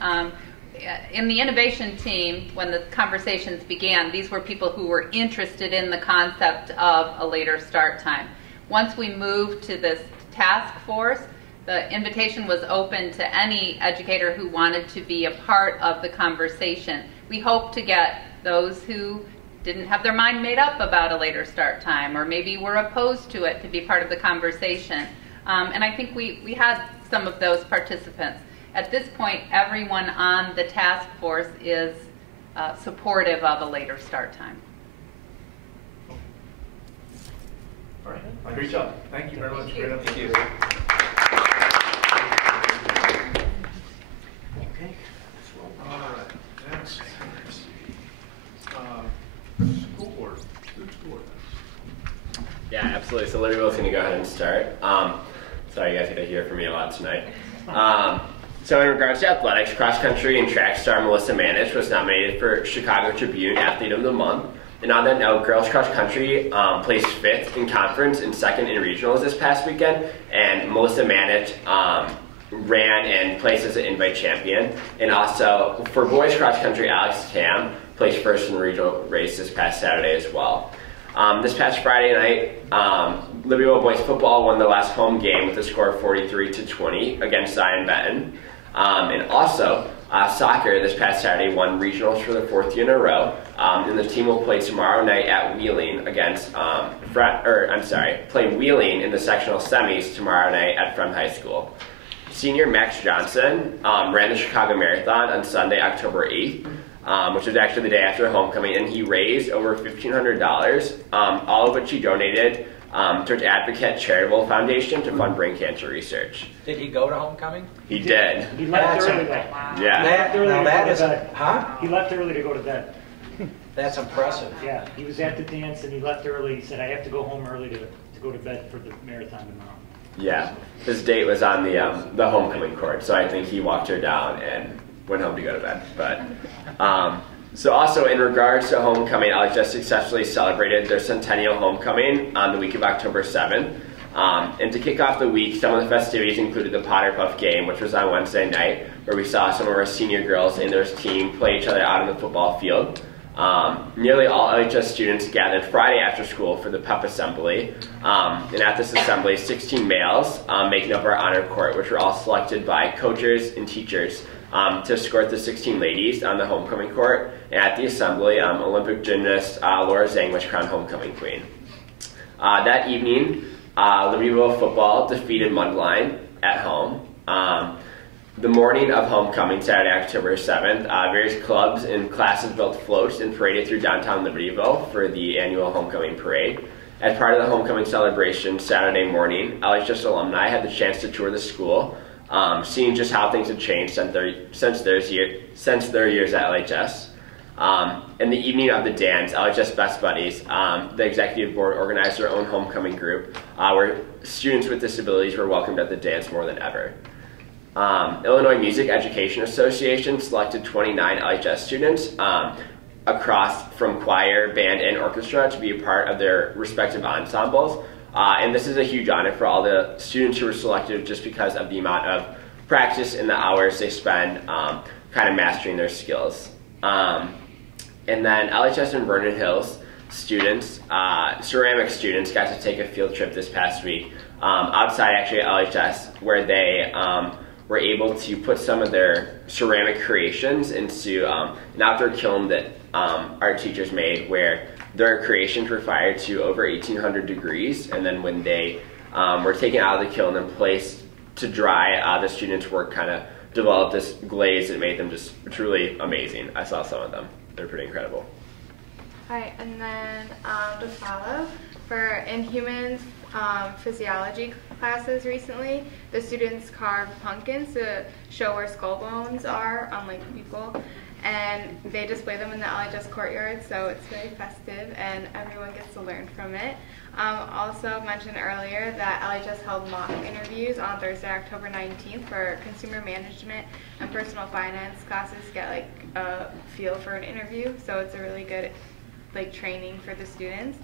In the innovation team, when the conversations began, these were people who were interested in the concept of a later start time. Once we moved to this task force, the invitation was open to any educator who wanted to be a part of the conversation. We hope to get those who didn't have their mind made up about a later start time, or maybe were opposed to it, to be part of the conversation. And I think we had some of those participants. At this point, everyone on the task force is supportive of a later start time. all right. Great job. Thank you very much. Great update. Thank you. Okay. All right. Next. School board. School board. Yeah, absolutely. So Libertyville's going to go ahead and start. Sorry, you guys get to hear from me a lot tonight. So in regards to athletics, cross country and track star Melissa Manish was nominated for Chicago Tribune Athlete of the Month. And on that note, girls cross country placed 5th in conference and 2nd in regionals this past weekend. And Melissa Manish ran and placed as an invite champion. And also for boys cross country, Alex Tam placed 1st in the regional race this past Saturday as well. This past Friday night, Libertyville boys football won their last home game with a score of 43-20 against Zion Benton. And also, soccer this past Saturday won regionals for the 4th year in a row. And the team will play tomorrow night at Wheeling against, play Wheeling in the sectional semis tomorrow night at Frem High School. Senior Max Johnson ran the Chicago Marathon on Sunday, October 8th. Which was actually the day after homecoming, and he raised over $1,500, all of which he donated towards Advocate Charitable Foundation to fund brain cancer research. Did he go to homecoming? He did. He left early. Yeah. He left early to go to bed. That's impressive. Yeah, he was at the dance and he left early. He said, I have to go home early to go to bed for the marathon tomorrow. Yeah, his date was on the homecoming court, so I think he walked her down and went home to go to bed. But so also in regards to homecoming, Alex just successfully celebrated their centennial homecoming on the week of October 7th. And to kick off the week, some of the festivities included the Potter Puff game, which was on Wednesday night, where we saw some of our senior girls and their team play each other out on the football field. Nearly all LHS students gathered Friday after school for the PEP assembly. And at this assembly, 16 males making up our honor court, which were all selected by coaches and teachers to escort the 16 ladies on the homecoming court. And at the assembly, Olympic gymnast Laura Zhang was crowned homecoming queen. That evening, Libertyville football defeated Mundelein at home. The morning of homecoming, Saturday, October 7th, various clubs and classes built floats and paraded through downtown Libertyville for the annual homecoming parade. As part of the homecoming celebration Saturday morning, LHS alumni had the chance to tour the school, seeing just how things have changed since their years at LHS. In the evening of the dance, LHS Best Buddies, the executive board organized their own homecoming group where students with disabilities were welcomed at the dance more than ever. Illinois Music Education Association selected 29 LHS students across from choir, band, and orchestra to be a part of their respective ensembles. And this is a huge honor for all the students who were selected just because of the amount of practice and the hours they spend kind of mastering their skills. And then LHS and Vernon Hills students, ceramic students, got to take a field trip this past week outside actually at LHS, where they were able to put some of their ceramic creations into an outdoor kiln that our teachers made, where their creations were fired to over 1,800 degrees, and then when they were taken out of the kiln and placed to dry, the students' work kind of developed this glaze that made them just truly amazing. I saw some of them. They're pretty incredible. Hi, and then to follow, for Inhumans physiology classes recently, the students carved pumpkins to show where skull bones are, unlike people, and they display them in the LHS courtyard, so it's very festive and everyone gets to learn from it. Also mentioned earlier that LHS held mock interviews on Thursday, October 19th for consumer management and personal finance classes to get like a feel for an interview, so it's a really good like training for the students.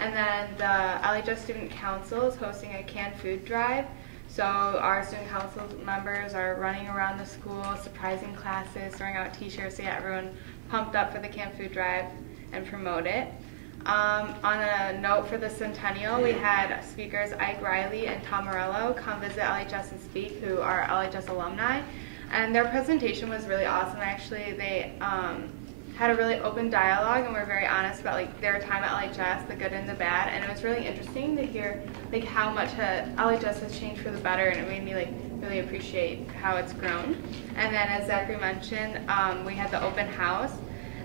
And then the LHS Student Council is hosting a canned food drive. So our student council members are running around the school, surprising classes, throwing out t-shirts to get everyone pumped up for the canned food drive and promote it. On a note for the Centennial, we had speakers Ike Riley and Tom Morello come visit LHS and speak, who are LHS alumni. And their presentation was really awesome. Actually, they had a really open dialogue and were very honest about like their time at LHS, the good and the bad, and it was really interesting to hear like how much LHS has changed for the better, and it made me like really appreciate how it's grown. And then as Zachary mentioned, we had the open house,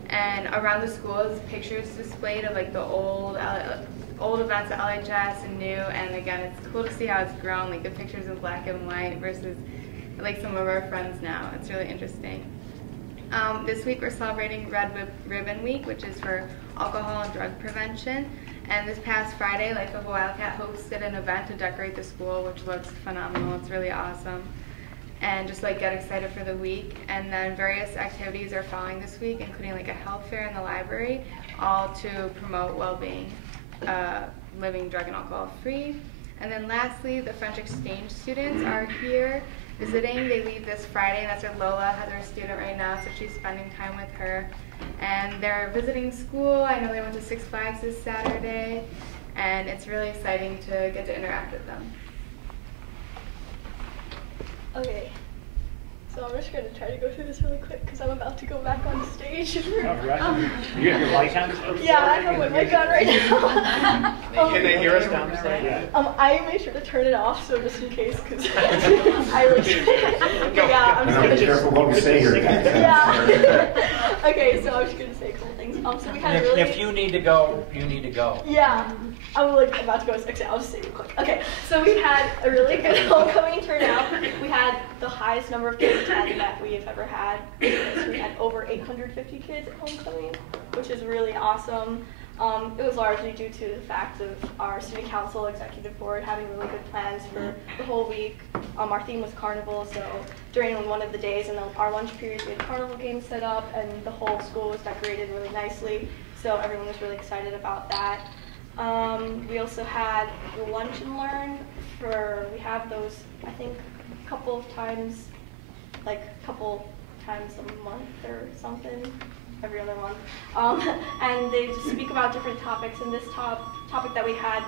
and around the school is pictures displayed of like the old events at LHS and new, and again it's cool to see how it's grown, like the pictures in black and white versus like some of our friends now. It's really interesting. This week we're celebrating Red Ribbon Week, which is for alcohol and drug prevention. And this past Friday, Life of a Wildcat hosted an event to decorate the school, which looks phenomenal. It's really awesome. And just like get excited for the week. And then various activities are following this week, including like a health fair in the library, all to promote well-being, living drug and alcohol free. And then lastly, the French exchange students are here visiting. They leave this Friday, and that's where Lola has her student right now, so she's spending time with her. And they're visiting school. I know they went to Six Flags this Saturday, and it's really exciting to get to interact with them. Okay, so I'm just going to try to go through this really quick because I'm about to go back on stage. All right. You have your mic on? Yeah, I have my mic on right now. Can they hear us downstairs? Yeah. I made sure to turn it off, so just in case, because I really yeah, I'm just going to be careful what we say here. Yeah. Okay, so I'm just going to say a couple things. So we had really... If you need to go, you need to go. Yeah. I'm like about to go 6. I'll just say real quick. Okay, so we had a really good homecoming turnout. We had the highest number of kids attend that we have ever had. So we had over 850 kids at homecoming, which is really awesome. It was largely due to the fact of our student council executive board having really good plans for the whole week. Our theme was carnival, so during one of the days in our lunch periods, we had carnival games set up, and the whole school was decorated really nicely. So everyone was really excited about that. We also had lunch and learn we have those, I think, a couple times a month or something, every other month. And they just speak about different topics, and this topic that we had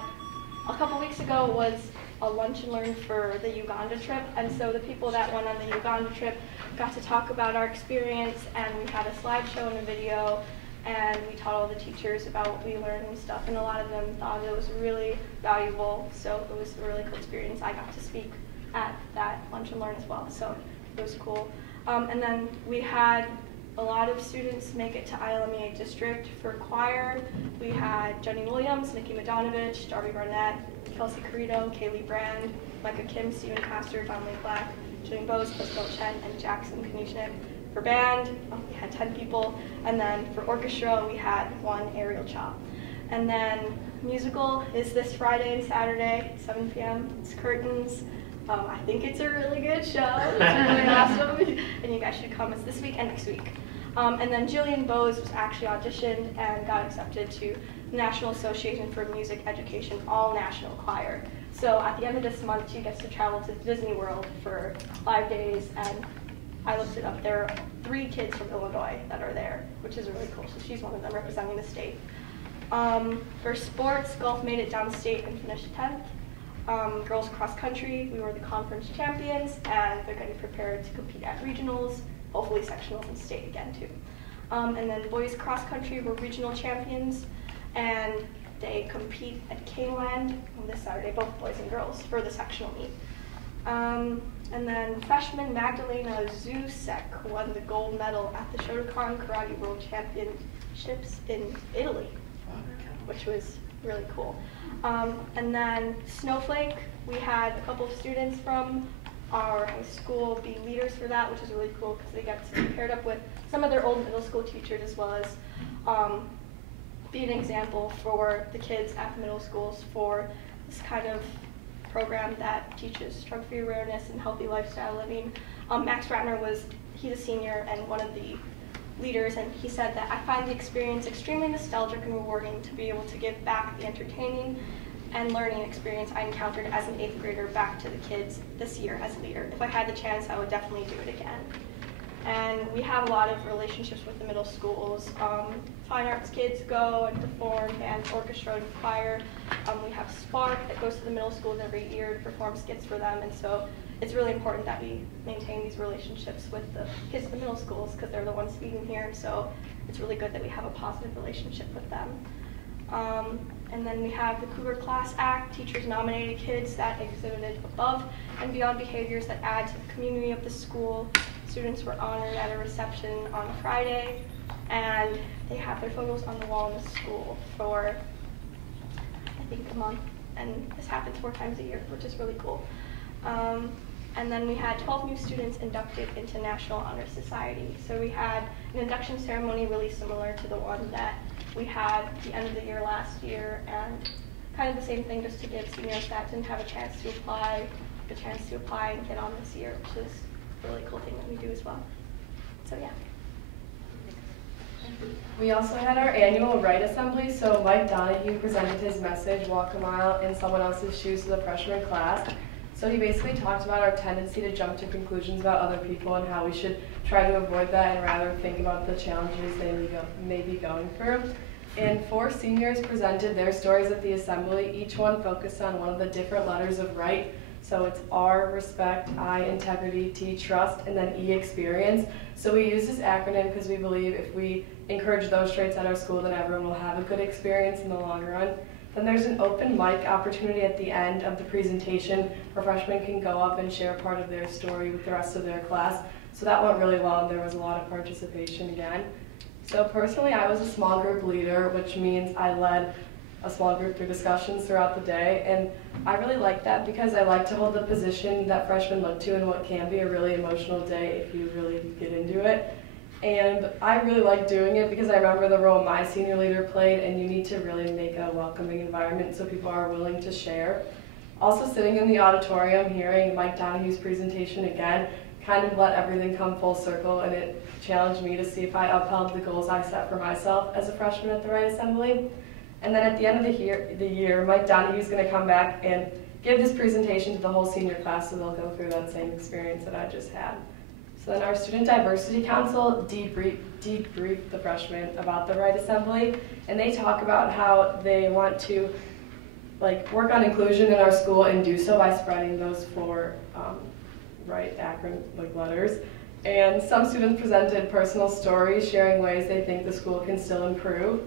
a couple weeks ago was a lunch and learn for the Uganda trip, and so the people that went on the Uganda trip got to talk about our experience, and we had a slideshow and a video, and we taught all the teachers about what we learned and stuff, and a lot of them thought it was really valuable, so it was a really cool experience. I got to speak at that lunch and learn as well, so it was cool. And then we had a lot of students make it to ILMEA district for choir. We had Jenny Williams, Nikki Madonovich, Darby Barnett, Kelsey Carrito, Kaylee Brand, Micah Kim, Stephen Castor, Dominic Black, Julian Bose, Crystal Chen, and Jackson Kanushnik. For band, we had 10 people, and then for orchestra, we had 1 aerial chop. And then musical is this Friday and Saturday, 7 p.m. It's curtains. I think it's a really good show. It's really awesome, and you guys should come. It's this week and next week. And then Jillian Bose was actually auditioned and got accepted to the National Association for Music Education All-National Choir. So at the end of this month, she gets to travel to Disney World for 5 days, and I looked it up. There are 3 kids from Illinois that are there, which is really cool. So she's one of them representing the state. For sports, golf made it downstate and finished 10th. Girls cross country, we were the conference champions, and they're getting prepared to compete at regionals, hopefully sectionals and state again too. And then boys cross country were regional champions, and they compete at Caneland on this Saturday, both boys and girls, for the sectional meet. And then freshman Magdalena Zusek won the gold medal at the Shotokan Karate World Championships in Italy, which was really cool. And then Snowflake, we had a couple of students from our high school be leaders for that, which is really cool because they get to be paired up with some of their old middle school teachers, as well as be an example for the kids at the middle schools for this kind of program that teaches drug-free awareness and healthy lifestyle living. Max Ratner he's a senior and one of the leaders, and he said that I find the experience extremely nostalgic and rewarding to be able to give back the entertaining and learning experience I encountered as an 8th grader back to the kids this year as a leader. If I had the chance, I would definitely do it again. And we have a lot of relationships with the middle schools. Fine arts kids go and perform, band, orchestra, and choir. We have Spark that goes to the middle schools every year to perform skits for them, and so it's really important that we maintain these relationships with the kids at the middle schools because they're the ones speaking here, so it's really good that we have a positive relationship with them. And then we have the Cougar Class Act, teachers nominated kids that exhibited above and beyond behaviors that add to the community of the school. Students were honored at a reception on Friday, and they have their photos on the wall in the school for, I think, a month, and this happens 4 times a year, which is really cool. And then we had 12 new students inducted into National Honor Society. So we had an induction ceremony really similar to the one that we had at the end of the year last year, and kind of the same thing, just to give seniors that didn't have a chance to apply, the chance to apply and get on this year, which is a really cool thing that we do as well. So yeah. We also had our annual Right Assembly, so Mike Donahue presented his message, Walk a Mile in Someone Else's Shoes, to the freshman class. So he basically talked about our tendency to jump to conclusions about other people and how we should try to avoid that and rather think about the challenges they may be going through. And 4 seniors presented their stories at the assembly. Each one focused on one of the different letters of right. So it's R, respect, I, integrity, T, trust, and then E, experience. So we use this acronym because we believe if we encourage those traits at our school, then everyone will have a good experience in the long run. Then there's an open mic opportunity at the end of the presentation where freshmen can go up and share part of their story with the rest of their class. So that went really well, and there was a lot of participation again. So personally, I was a small group leader, which means I led a small group through discussions throughout the day, and I really like that because I like to hold the position that freshmen look to in what can be a really emotional day if you really get into it. And I really like doing it because I remember the role my senior leader played, and you need to really make a welcoming environment so people are willing to share. Also, sitting in the auditorium hearing Mike Donahue's presentation again kind of let everything come full circle, and it challenged me to see if I upheld the goals I set for myself as a freshman at the Right Assembly. And then at the end of the year, Mike Donahue's going to come back and give this presentation to the whole senior class, so they'll go through that same experience that I just had. So then our Student Diversity Council debriefed the freshmen about the Right Assembly, and they talk about how they want to work on inclusion in our school and do so by spreading those 4 right acronym letters. And some students presented personal stories sharing ways they think the school can still improve.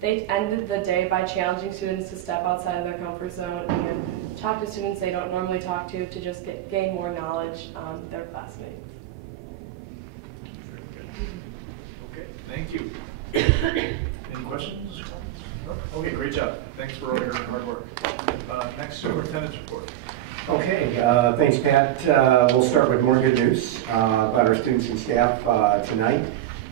they ended the day by challenging students to step outside of their comfort zone and talk to students they don't normally talk to just gain more knowledge on their classmates. Okay, thank you. Any questions? No? Okay, great job. Thanks for all your hard work. Next, superintendent's report. Okay, thanks, Pat. We'll start with more good news about our students and staff tonight.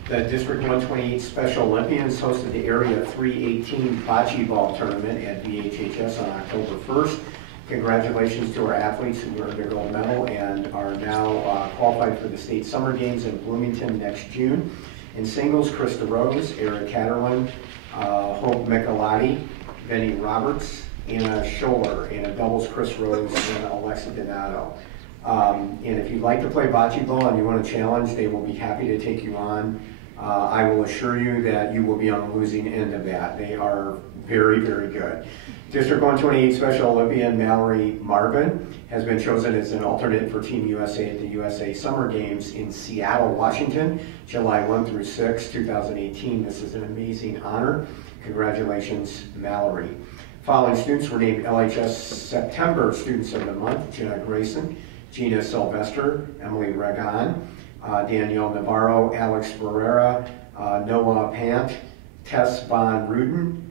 The District 128 Special Olympians hosted the Area 318 Bocce Ball Tournament at VHHS on October 1st. Congratulations to our athletes who earned their gold medal and are now qualified for the State Summer Games in Bloomington next June. In singles, Krista Rose, Eric Catterlin, Hope Michelati, Benny Roberts, Anna Scholler. In a doubles, Chris Rose and Alexa Donato. And if you'd like to play bocce ball and you want a challenge, they will be happy to take you on. I will assure you that you will be on the losing end of that. They are very, very good. District 128 Special Olympian Mallory Marvin has been chosen as an alternate for Team USA at the USA Summer Games in Seattle, Washington, July 1 through 6, 2018. This is an amazing honor. Congratulations, Mallory. Following students were named LHS September Students of the Month: Jenna Grayson, Gina Sylvester, Emily Regan, Danielle Navarro, Alex Barrera, Noah Pant, Tess Von Ruden,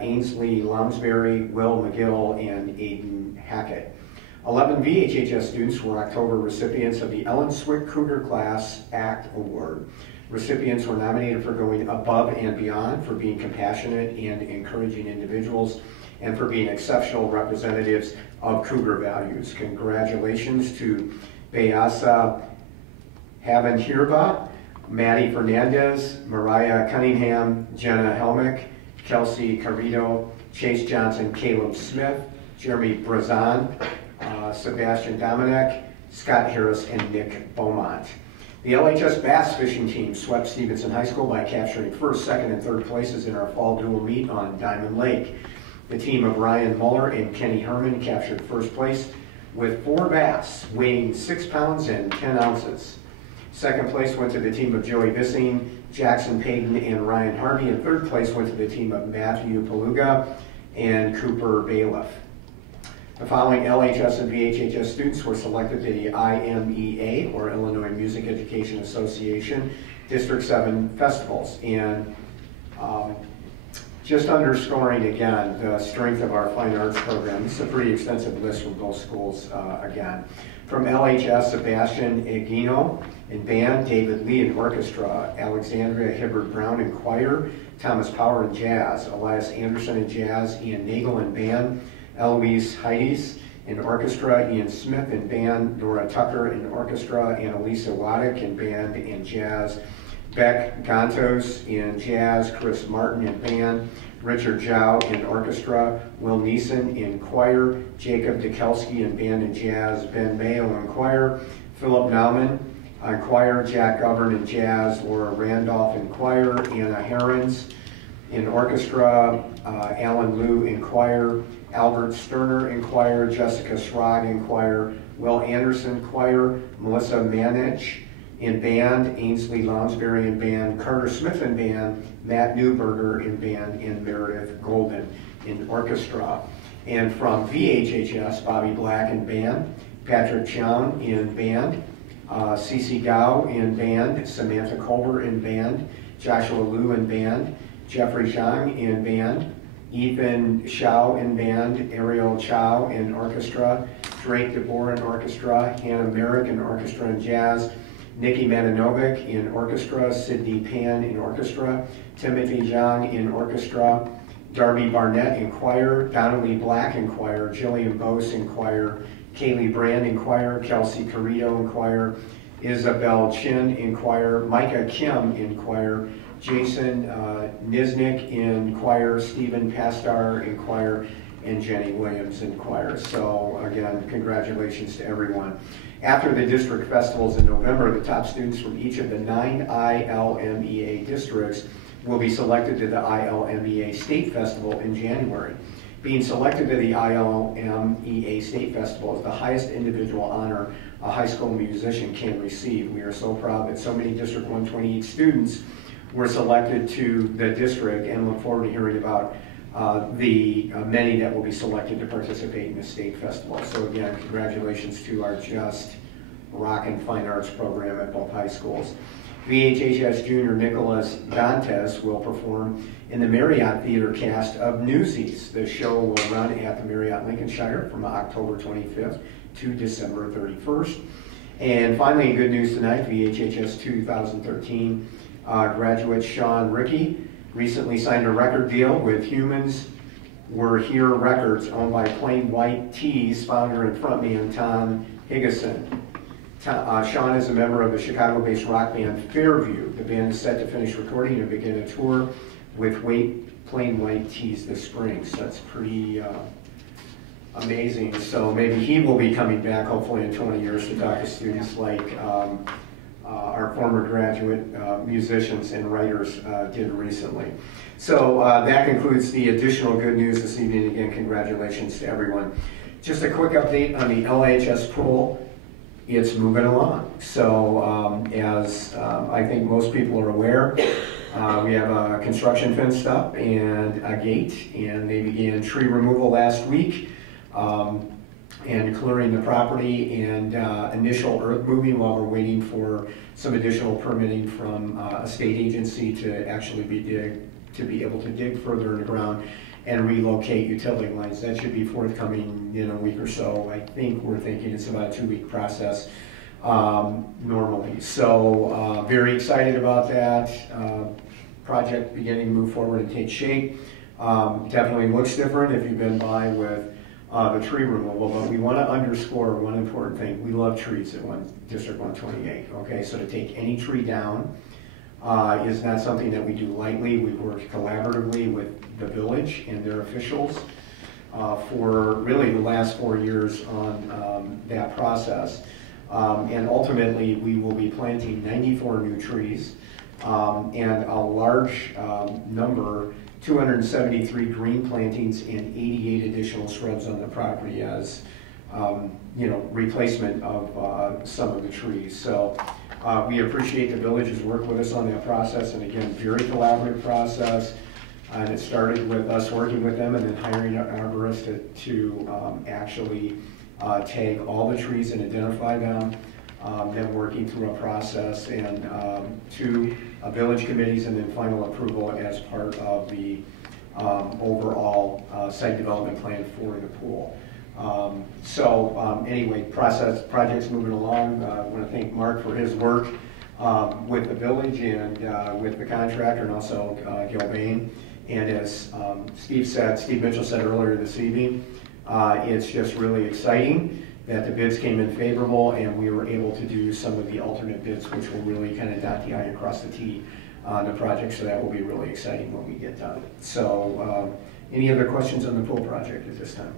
Ainsley Lounsbury, Will McGill, and Aiden Hackett. 11 VHHS students were October recipients of the Ellen Swick Cougar Class Act Award. Recipients were nominated for going above and beyond, for being compassionate and encouraging individuals, and for being exceptional representatives of Cougar values. Congratulations to Beasa Havenhirba, Maddie Fernandez, Mariah Cunningham, Jenna Helmick, Kelsey Carrito, Chase Johnson, Caleb Smith, Jeremy Brazan, Sebastian Dominic, Scott Harris, and Nick Beaumont. The LHS bass fishing team swept Stevenson High School by capturing first, second, and third places in our fall dual meet on Diamond Lake. The team of Ryan Muller and Kenny Herman captured first place with 4 bass weighing 6 pounds and 10 ounces. Second place went to the team of Joey Bissing, Jackson Payton, and Ryan Harvey, and third place went to the team of Matthew Paluga and Cooper Bailiff. The following LHS and VHHS students were selected to the IMEA, or Illinois Music Education Association, District 7 festivals. And just underscoring again the strength of our fine arts program. This is a pretty extensive list from both schools again. From LHS, Sebastian Egino in band, David Lee in orchestra, Alexandria Hibbert Brown in choir, Thomas Power in jazz, Elias Anderson in jazz, Ian Nagel in band, Eloise Heides in orchestra, Ian Smith in band, Nora Tucker in orchestra, Annalisa Waddick in band and jazz, Beck Gantos in jazz, Chris Martin in band, Richard Zhao in orchestra, Will Neeson in choir, Jacob Dekelski in band and jazz, Ben Mayo in choir, Philip Nauman on choir, Jack Govern in jazz, Laura Randolph in choir, Anna Herons in orchestra, Alan Liu in choir, Albert Sterner in choir, Jessica Schrag in choir, Will Anderson choir, Melissa Manich in band, Ainsley Lounsbury in band, Carter Smith in band, Matt Newberger in band, and Meredith Golden in orchestra. And from VHHS, Bobby Black in band, Patrick Chown in band, Cece Gao in band, Samantha Culver in band, Joshua Liu in band, Jeffrey Zhang in band, Ethan Shao in band, Ariel Chow in orchestra, Drake DeBoer in orchestra, Hannah Merrick in orchestra and jazz, Nikki Mananovic in orchestra, Sydney Pan in orchestra, Timothy Zhang in orchestra, Darby Barnett in choir, Donnelly Black in choir, Jillian Bose in choir, Kaylee Brand in choir, Kelsey Carrito in choir, Isabel Chin in choir, Micah Kim in choir, Jason Niznik in choir, Stephen Pastar in choir, and Jenny Williams in choir. So again, congratulations to everyone. After the district festivals in November, the top students from each of the 9 ILMEA districts will be selected to the ILMEA State Festival in January. Being selected to the ILMEA State Festival is the highest individual honor a high school musician can receive. We are so proud that so many District 128 students were selected to the district, and look forward to hearing about the many that will be selected to participate in the state festival. So again, congratulations to our Just Rockin' Fine Arts program at both high schools. VHHS junior Nicholas Dantes will perform in the Marriott Theater cast of Newsies. The show will run at the Marriott Lincolnshire from October 25th to December 31st. And finally, good news tonight, VHHS 2013 graduate Sean Rickey recently signed a record deal with Humans Were Here Records, owned by Plain White Tees founder and frontman Tom Higgison. Sean is a member of the Chicago-based rock band Fairview. The band is set to finish recording and begin a tour with Plain White Tees this spring. So that's pretty amazing. So maybe he will be coming back, hopefully in 20 years, to talk to students like our former graduate musicians and writers did recently. So that concludes the additional good news this evening. Again, congratulations to everyone. Just a quick update on the LHS pool. It's moving along. So as I think most people are aware, we have a construction fenced up and a gate, and they began tree removal last week and clearing the property and initial earth moving while we're waiting for some additional permitting from a state agency to actually be able to dig further in the ground and relocate utility lines. That should be forthcoming in a week or so. I think we're thinking it's about a 2-week process normally. So very excited about that project beginning to move forward and take shape. Definitely looks different if you've been by with the tree removal, but we want to underscore one important thing. We love trees at District 128, okay? So to take any tree down is not something that we do lightly. We've worked collaboratively with the village and their officials for really the last 4 years on that process. And ultimately, we will be planting 94 new trees and a large number, 273 green plantings and 88 additional shrubs on the property as replacement of some of the trees. So we appreciate the village's work with us on that process, and again, very collaborative process. And it started with us working with them and then hiring an arborist to actually take all the trees and identify them, then working through a process and to village committees and then final approval as part of the overall site development plan for the pool. Anyway, project's moving along. I want to thank Mark for his work with the village and with the contractor, and also Gil Bain. And as Steve Mitchell said earlier this evening, it's just really exciting that the bids came in favorable and we were able to do some of the alternate bids, which will really kind of dot the I across the T on the project. So that will be really exciting when we get done. So any other questions on the pool project at this time?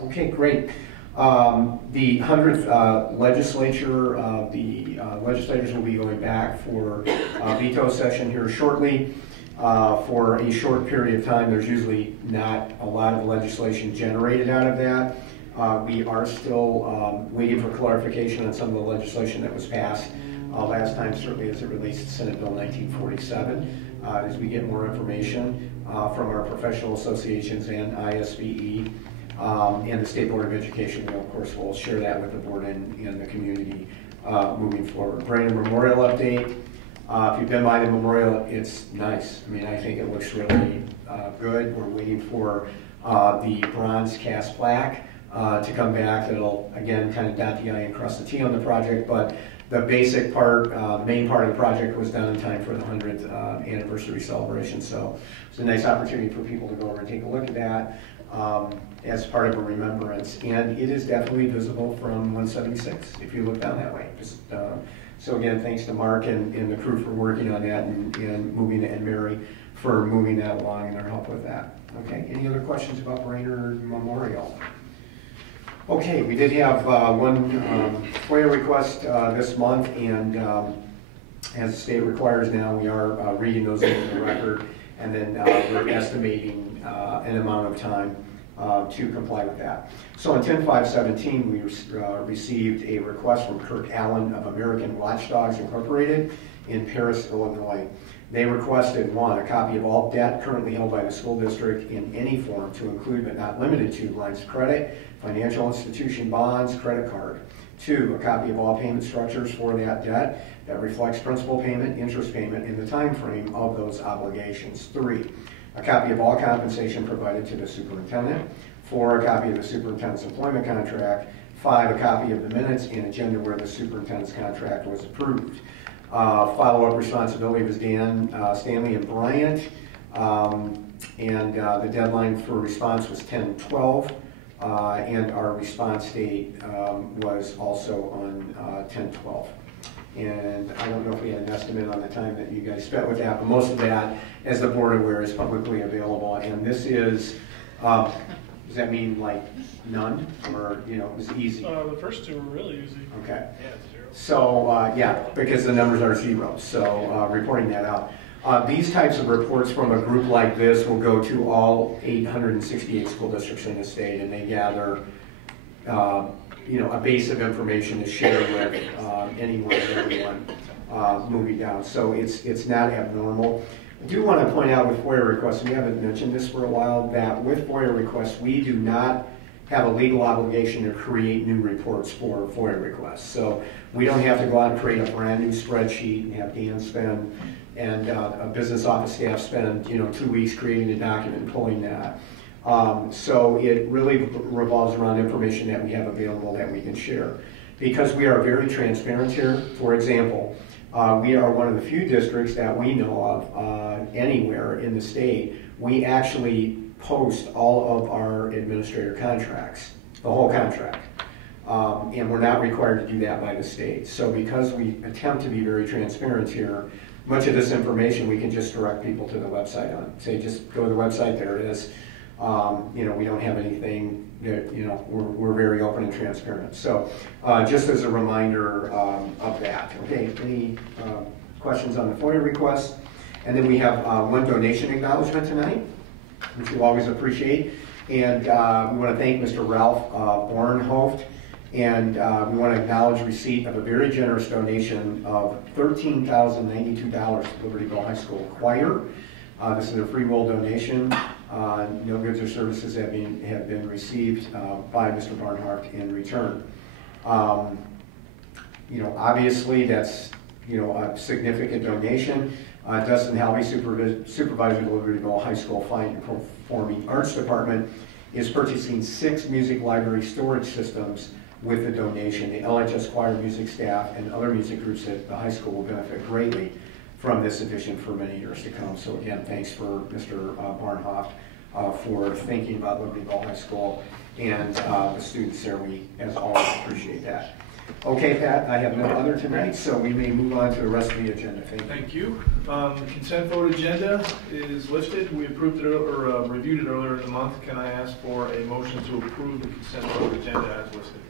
Okay, great. The 100th legislature, the legislators will be going back for a veto session here shortly. For a short period of time. There's usually not a lot of legislation generated out of that. We are still waiting for clarification on some of the legislation that was passed last time, certainly as it relates to Senate Bill 1947. As we get more information from our professional associations and ISBE and the State Board of Education, we of course will share that with the board and the community moving forward. Brandon Memorial update. If you've been by the memorial, it's nice. I mean, I think it looks really good. We're waiting for the bronze cast plaque to come back. That'll, again, kind of dot the I and cross the T on the project. But the basic part, the main part of the project was done in time for the 100th anniversary celebration. So it's a nice opportunity for people to go over and take a look at that as part of a remembrance. And it is definitely visible from 176 if you look down that way. So again, thanks to Mark and the crew for working on that and moving it, and Mary for moving that along and their help with that. Okay, any other questions about Brainerd Memorial? Okay, we did have one FOIA request this month, and as the state requires now, we are reading those into the record, and then we're estimating an amount of time to comply with that. So on 10/5/17, we received a request from Kirk Allen of American Watchdogs Incorporated in Paris, Illinois. They requested, one, a copy of all debt currently held by the school district in any form to include but not limited to lines of credit, financial institution bonds, credit card. Two, a copy of all payment structures for that debt that reflects principal payment, interest payment, and the time frame of those obligations. Three, a copy of all compensation provided to the superintendent. Four, a copy of the superintendent's employment contract. Five, a copy of the minutes and agenda where the superintendent's contract was approved. Follow-up responsibility was Dan, Stanley, and Bryant, and the deadline for response was 10/12, and our response date was also on 10/12. And I don't know if we had an estimate on the time that you guys spent with that, but most of that, as the board aware, is publicly available. And this is, does that mean like none, or it was easy? The first two were really easy. Okay. Yeah, zero. So yeah, because the numbers are zero. So reporting that out. These types of reports from a group like this will go to all 868 school districts in the state, and they gather a base of information to share with anyone and everyone moving down. So it's not abnormal. I do want to point out with FOIA requests, we haven't mentioned this for a while, that with FOIA requests, we do not have a legal obligation to create new reports for FOIA requests. So we don't have to go out and create a brand new spreadsheet and have Dan spend and a business office staff spend 2 weeks creating a document and pulling that. So it really revolves around information that we have available that we can share. Because we are very transparent here, for example, we are one of the few districts that we know of anywhere in the state. We actually post all of our administrator contracts, the whole contract. And we're not required to do that by the state. So because we attempt to be very transparent here, much of this information we can just direct people to the website on. Say, just go to the website, there it is. We don't have anything that, we're very open and transparent. So just as a reminder of that. Okay, any questions on the FOIA requests? And then we have one donation acknowledgement tonight, which we always appreciate. And we want to thank Mr. Ralph Bornhoft. And we want to acknowledge receipt of a very generous donation of $13,092 to Libertyville High School Choir. This is a free will donation. No goods or services have been received by Mr. Barnhart in return. Obviously that's a significant donation. Dustin Halvey, supervisor of the Libertyville High School Fine and Performing Arts Department, is purchasing 6 music library storage systems with the donation. The LHS choir music staff and other music groups at the high school will benefit greatly from this addition for many years to come. So again, thanks for Mr. Barnhoft for thinking about Libertyville High School and the students there. We, as always, appreciate that. Okay, Pat, I have no other tonight, so we may move on to the rest of the agenda. Thank you. The consent vote agenda is listed. We approved it or reviewed it earlier in the month. Can I ask for a motion to approve the consent vote agenda as listed?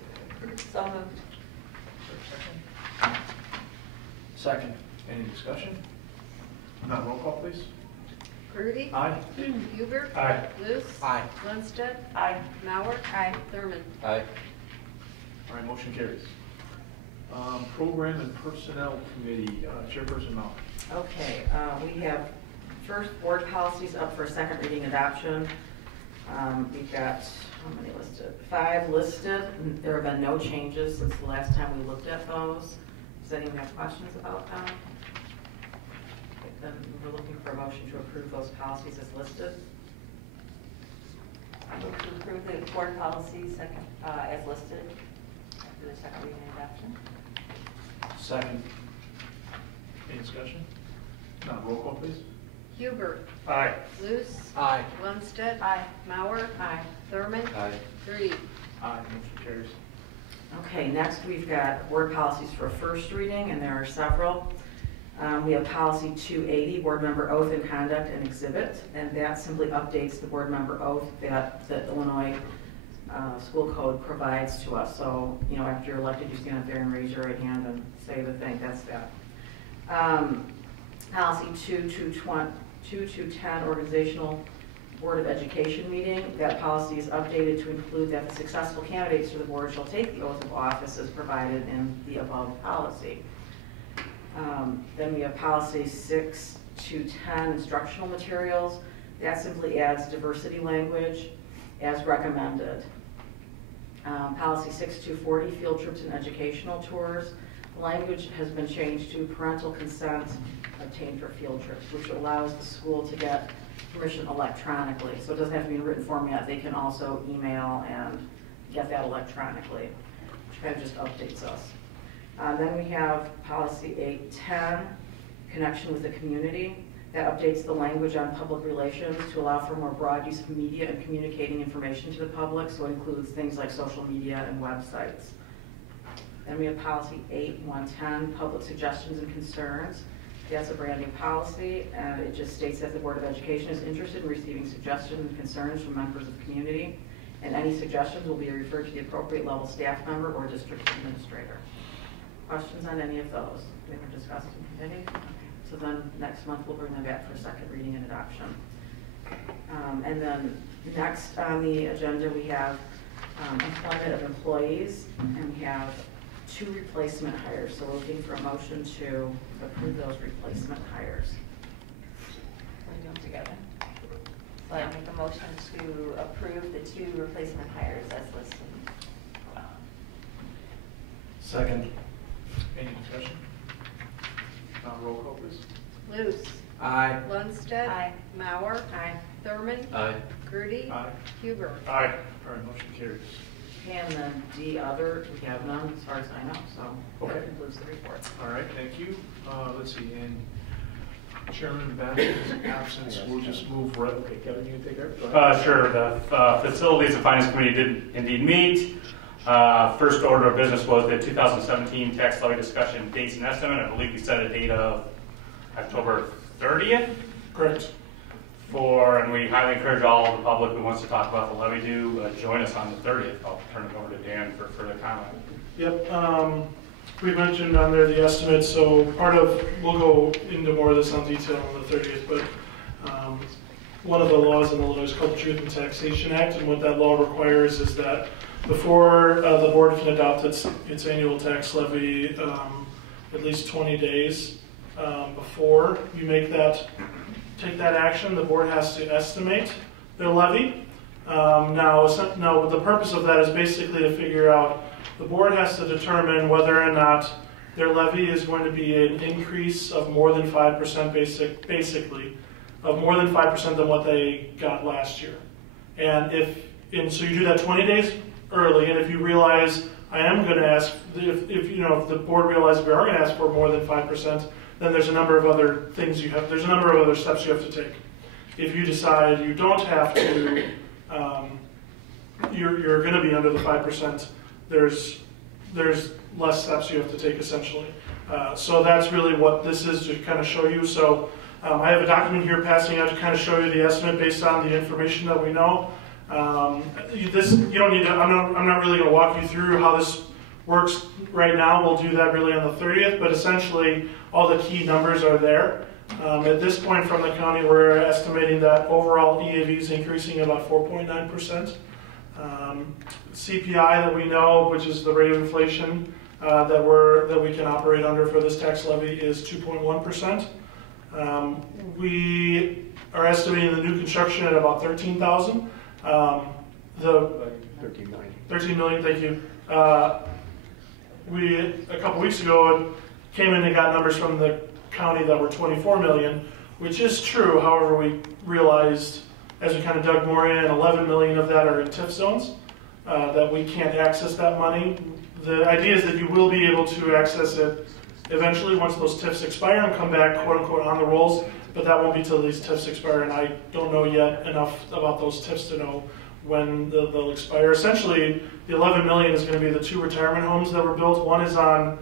So moved. Second. Any discussion? Not roll call, please. Grudy. Aye. Huber. Aye. Luce. Aye. Lundstedt. Aye. Mauer. Aye. Thurman. Aye. All right, motion carries. Program and Personnel Committee, Chairperson Mauer. Okay, we have first board policies up for second reading adoption. We've got, how many listed? 5 listed. There have been no changes since the last time we looked at those. Does anyone have questions about them? Okay, then we're looking for a motion to approve those policies as listed. I move to approve the board policies as listed after the second reading adoption. Second. Any discussion? Not roll call, please. Huber. Aye. Luce. Aye. Lundstedt. Aye. Mauer. Aye. Thurman. Aye. Grudy. Aye, motion carries. Okay, next we've got board policies for first reading, and there are several. We have policy 280, board member oath and conduct and exhibit, and that simply updates the board member oath that the Illinois school code provides to us. So, after you're elected, you stand up there and raise your right hand and say the thing. That's that. Policy 2210, organizational Board of Education meeting. That policy is updated to include that the successful candidates for the board shall take the oath of office as provided in the above policy. Then we have policy 6 to 10, instructional materials. That simply adds diversity language as recommended. Policy 6240, field trips and educational tours. The language has been changed to parental consent obtained for field trips, which allows the school to get permission electronically. So it doesn't have to be in written format. They can also email and get that electronically, which kind of just updates us. Then we have policy 810, connection with the community. That updates the language on public relations to allow for more broad use of media and communicating information to the public, so it includes things like social media and websites. Then we have policy 8110, public suggestions and concerns. That's a brand new policy, and it just states that the Board of Education is interested in receiving suggestions and concerns from members of the community, and any suggestions will be referred to the appropriate level staff member or district administrator. Questions on any of those? We were discussed in committee. So then next month we'll bring them back for second reading and adoption. And then next on the agenda we have employment of employees, and we have 2 replacement hires. So we're looking for a motion to approve those replacement hires. We're doing them together. So I make a motion to approve the 2 replacement hires as listed. Second. Any discussion? Roll call, please. Luce. Aye. Lundstedt. Aye. Mauer. Aye. Thurman. Aye. Grudy. Aye. Huber. Aye. All right, motion carries. And then D, other, we have none as far as I know, so Okay. that concludes the report. All right, thank you. Let's see, in Chairman Baskin's absence, we'll just move right, okay, Kevin, you can take care of it? Sure. The Facilities and Finance Committee did indeed meet. First order of business was the 2017 tax levy discussion dates and estimate. I believe we set a date of October 30th. Correct. And we highly encourage all of the public who wants to talk about the levy to join us on the 30th. I'll turn it over to Dan for further comment. Yep. We mentioned on there the estimate, so we'll go into more of this on detail on the 30th, but one of the laws in Illinois is called the Truth in Taxation Act, and what that law requires is that before the board can adopt its annual tax levy, at least 20 days before you take that action, the board has to estimate their levy. Now, the purpose of that is basically to figure out, the board has to determine whether or not their levy is going to be an increase of more than 5% basically, of more than 5% than what they got last year. And so you do that 20 days early, and if you realize I am going to ask, if the board realizes we are going to ask for more than 5%, then there's a number of other things there's a number of other steps you have to take. If you decide you don't have to, you're going to be under the 5%, there's less steps you have to take essentially. So that's really what this is to kind of show you. So I have a document here passing out to kind of show you the estimate based on the information that we know. You don't need to, I'm not really going to walk you through how this works right now. We'll do that really on the 30th, but essentially all the key numbers are there. At this point from the county, we're estimating that overall EAV is increasing at about 4.9%. CPI that we know, which is the rate of inflation that we can operate under for this tax levy, is 2.1%. We are estimating the new construction at about 13,000. 13 million. 13 million, thank you. A couple weeks ago, came in and got numbers from the county that were 24 million, which is true. However, we realized as we kind of dug more in, 11 million of that are in TIF zones, that we can't access that money. The idea is that you will be able to access it eventually once those TIFs expire and come back, quote unquote, on the rolls, but that won't be till these TIFs expire, and I don't know yet enough about those TIFs to know when they'll expire. Essentially, the 11 million is going to be the 2 retirement homes that were built. One is on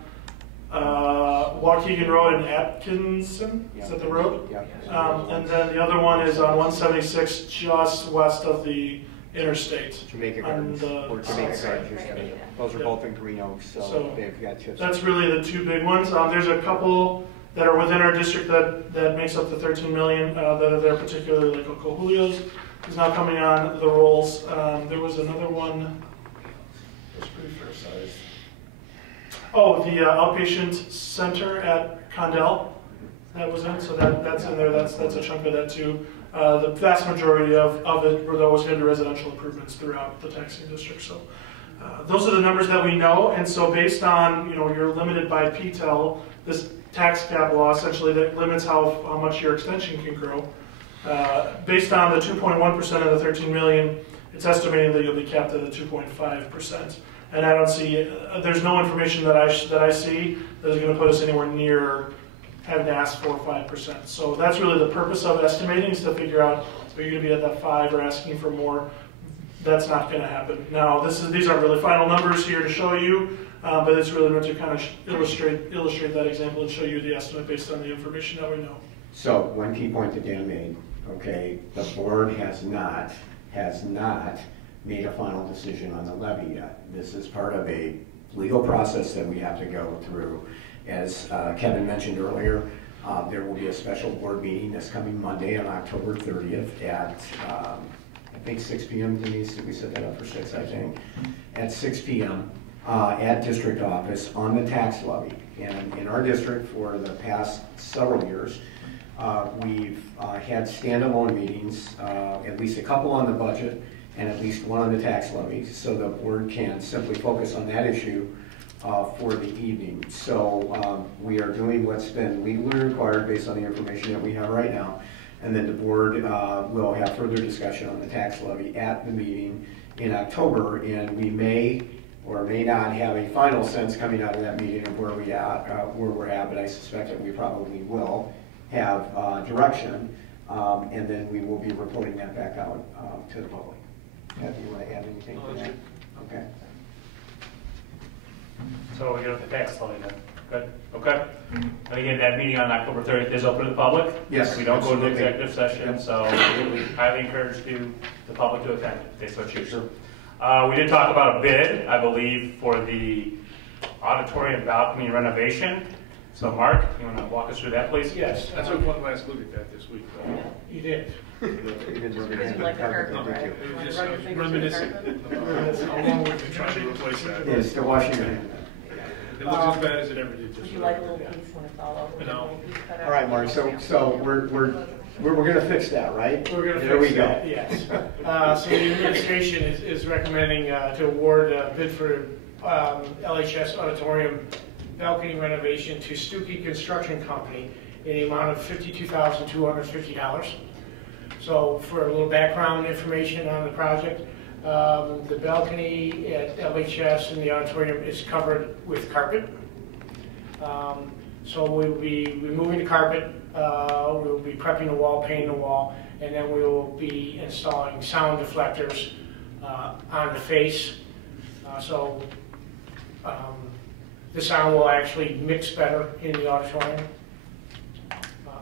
Waukegan Road in Atkinson, is that the road? And then the other one is on 176 just west of the interstate. Jamaica Gardens, or Jamaica Gardens. Those are both in Green Oaks, so they've got chips. That's really the 2 big ones. There's a couple that are within our district that makes up the 13 million that are there, particularly like Uncle Julio's. is now coming on the rolls. There was another one that was pretty fair sized. Oh, the outpatient center at Condell, that was in, so that's in there. That's a chunk of that too. The vast majority of it were those into residential improvements throughout the taxing district. So those are the numbers that we know, and so based on, you're limited by PTEL, this tax cap law essentially that limits how much your extension can grow. Based on the 2.1% of the 13 million, it's estimating that you'll be capped at a 2.5%. And I don't see, there's no information that I see that is going to put us anywhere near having to ask for 5%. So that's really the purpose of estimating, is to figure out, are you going to be at that 5 or asking for more? That's not going to happen. Now, these aren't really final numbers here to show you, but it's really meant to kind of illustrate that example and show you the estimate based on the information that we know. So one key point that Dan made, okay, the board has not made a final decision on the levy yet. This is part of a legal process that we have to go through. As Kevin mentioned earlier, there will be a special board meeting this coming Monday on October 30th at I think 6 p.m. Denise, did we set that up for 6, I think? At 6 p.m. At district office on the tax levy. And in our district for the past several years, we've had standalone meetings, at least a couple on the budget and at least one on the tax levy, so the board can simply focus on that issue for the evening. So we are doing what's been legally required based on the information that we have right now. And then the board will have further discussion on the tax levy at the meeting in October, and we may or may not have a final sense coming out of that meeting of where we're at, but I suspect that we probably will have direction, and then we will be reporting that back out to the public. Do you want to add anything to that? Okay. So we go with the tax levy then. Good. Okay. And again, that meeting on October 30th is open to the public. Yes. We don't absolutely. go into executive session, so we highly encourage the public to attend if they so choose. We did talk about a bid, I believe, for the auditorium balcony renovation. So Mark, you want to walk us through that, please? Yes, I took one last look at that this week. You did. You like the carpet, right? It was just reminiscent. How long we've been trying to replace that. Yes, the Washington. It looks as bad as it ever did. Would you like a little piece when it's all over? No. All right, Mark. So we're going to fix that, right? We're going to there fix we go. that, yes. So the administration is recommending to award a bid for LHS auditorium balcony renovation to Stuckey Construction Company in the amount of $52,250. So for a little background information on the project, the balcony at LHS in the auditorium is covered with carpet. So we'll be removing the carpet, we'll be prepping the wall, painting the wall, and then we will be installing sound deflectors on the face. The sound will actually mix better in the auditorium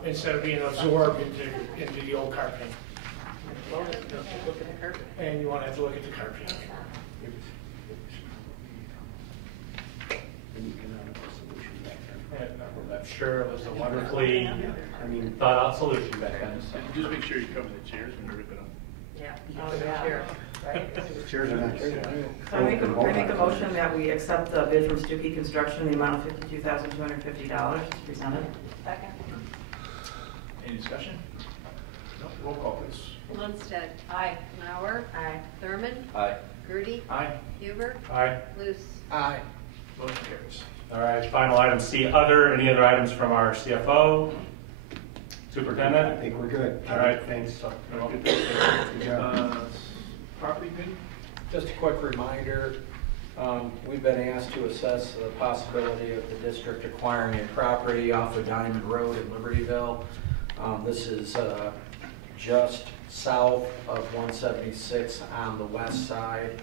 instead of being absorbed into the old carpeting. And you want to have to look at the carpeting. I'm sure it was a wonderfully thought out solution back then. Just make sure you cover the chairs when you rip it up. Yeah. Oh, yeah. Chairs are not chairs. I make a motion that we accept the bid from Stuckey Construction in the amount of $52,250 presented. Second. Any discussion? No. Roll call, please. Lundstedt. Aye. Mauer. Aye. Thurman. Aye. Grudy. Aye. Huber. Aye. Luce. Aye. Motion carries. All right, final item C, other. Any other items from our CFO? Superintendent? I think we're good. All right. Thanks. Good job. Property bid? Just a quick reminder, we've been asked to assess the possibility of the district acquiring a property off of Diamond Road in Libertyville. This is just south of 176 on the west side.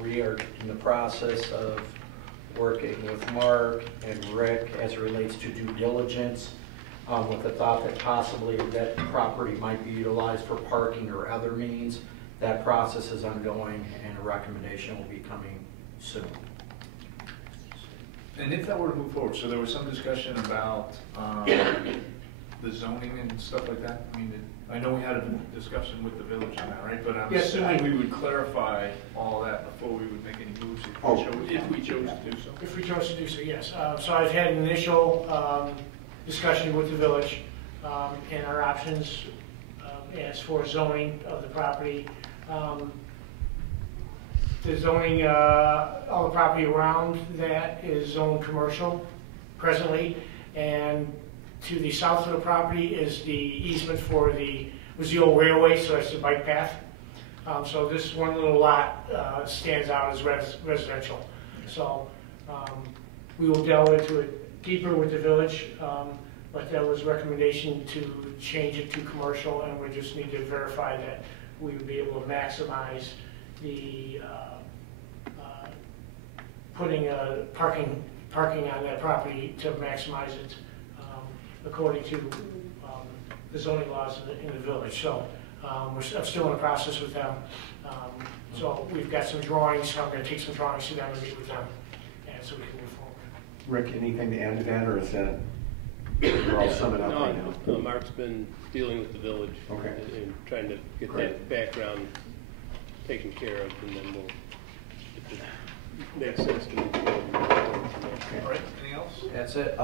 We are in the process of working with Mark and Rick as it relates to due diligence, with the thought that possibly that property might be utilized for parking or other means. That process is ongoing, and a recommendation will be coming soon. And if that were to move forward, so there was some discussion about the zoning and stuff like that? I mean, I know we had a discussion with the village on that, right? But I'm Yes, assuming we would clarify all that before we would make any moves if we chose to do so. If we chose to do so, yes. So I've had an initial discussion with the village and our options as for zoning of the property. The zoning, all the property around that is zoned commercial presently, and to the south of the property is the easement for was the old railway, so that's the bike path. So this one little lot stands out as residential. So we will delve into it deeper with the village, but that was a recommendation to change it to commercial, and we just need to verify that we would be able to maximize the putting parking on that property to maximize it according to the zoning laws in the village. So I'm still in the process with them. So we've got some drawings, so I'm going to take some drawings to them and meet with them, and so we can move forward. Rick, anything to add to that, or is that, we're all summing up right now? No, Mark's been dealing with the village and trying to get that background taken care of, and then we'll, if it makes sense to move forward. All right, anything else? That's it.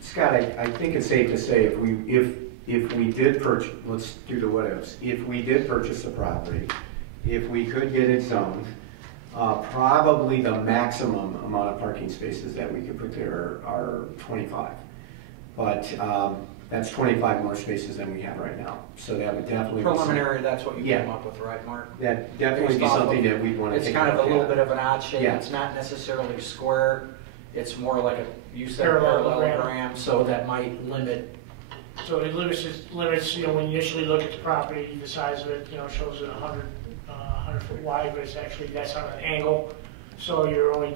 Scott, I think it's safe to say if we did purchase, let's do the what ifs. If we did purchase the property, if we could get it zoned, probably the maximum amount of parking spaces that we could put there are 25. But that's 25 more spaces than we have right now. So that would definitely preliminary. That's what you came up with, right, Mark? That definitely be something that we'd want to take. It's kind of a little bit of an odd shape. Yeah. It's not necessarily square. It's more like you said parallelogram. So that might limit. So it limits, you know, when you initially look at the property, the size of it, you know, shows it 100 foot wide, but it's actually, that's on an angle. So you're only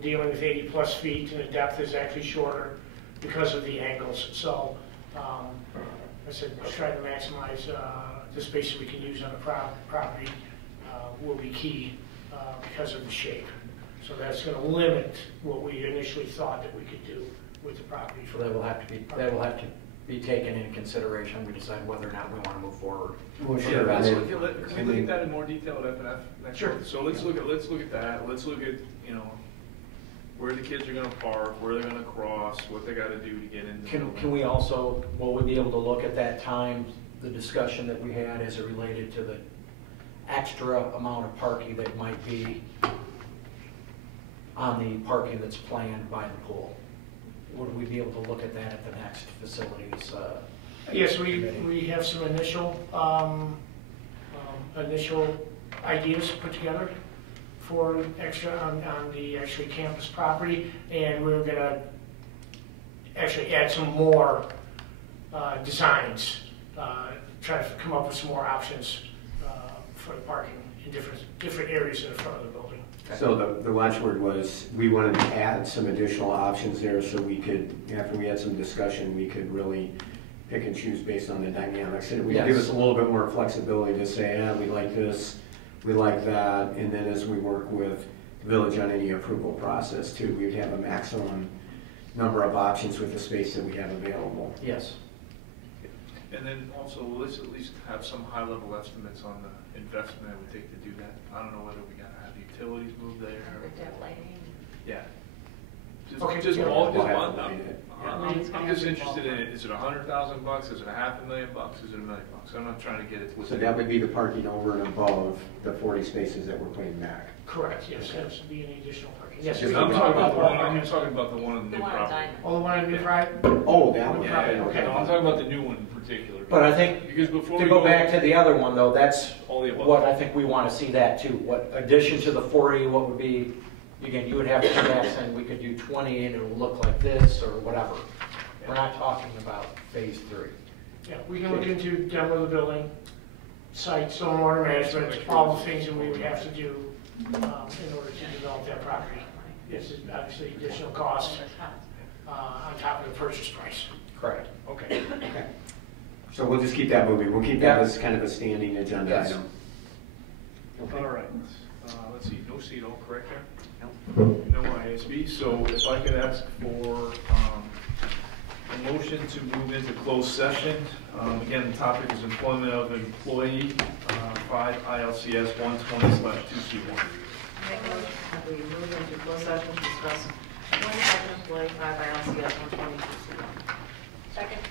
dealing with 80 plus feet, and the depth is actually shorter because of the angles. So I said, try to maximize the space that we can use on the property will be key because of the shape. So that's going to limit what we initially thought that we could do with the property. So that will have to be taken into consideration when we decide whether or not we want to move forward. Well, sure. Can we look at that in more detail at FNF next Sure. month? So let's look at that. Let's look at, you know, where the kids are going to park, where they're going to cross, what they got to do to get in. Can we also, will we be able to look at that time, the discussion that we had as it related to the extra amount of parking that might be on the parking that's planned by the pool? Would we be able to look at that at the next facilities? Yes, we have some initial ideas put together for extra on the actually campus property, and we're going to actually add some more designs, try to come up with some more options for the parking in different areas in the front of the building. So the watchword was we wanted to add some additional options there so we could, after we had some discussion, we could really pick and choose based on the dynamics. And it would give us a little bit more flexibility to say, yeah, we like this, we like that, and then as we work with the village on any approval process too, we'd have a maximum number of options with the space that we have available. Yes. And then also, let's at least have some high-level estimates on the investment it would take to do that. I don't know whether we got to have utilities moved there. Yeah. I'm just interested in it. Is it $100,000? Is it $500,000? Is it $1 million? I'm not trying to get it. So that would be the parking over and above the 40 spaces that we're putting back. Correct. Yes, that would be any additional parking. Yes, I'm talking about the one on the new property. Oh, the one on the new property. Oh, that one. Okay. No, I'm talking about the new one in particular. But I think because before to go back to the other one though, that's all the above. what I think we want to see that too. What addition to the 40? What would be? Again, you would have to come back saying we could do 20 and it will look like this or whatever. We're not talking about phase 3. Yeah, we can look into demo the building, site, stormwater management, all the things that we would have to do in order to develop that property. This is obviously additional cost on top of the purchase price. Correct. Okay. Okay. So we'll just keep that moving. We'll keep that as kind of a standing agenda item. Okay. All right. Let's see. No CEDO, correct there? No ISB. So if I could ask for motion to move into closed session. Again, the topic is employment of employee, 5 ILCS 120/2C1. Make a motion that we move into closed session to discuss employment of an employee 5 ILCS 120. Second.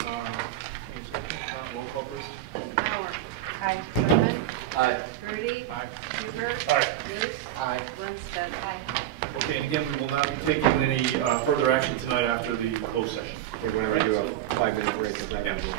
Any discussion? Roll call, please. Mauer. Aye. Thurman. Aye. Rudy. Aye. Huber. Aye. Luce. Aye. Lundstedt. Aye. Okay, and again, we will not be taking any further action tonight after the closed session. Okay, whenever we do a 5-minute break, is that going to be?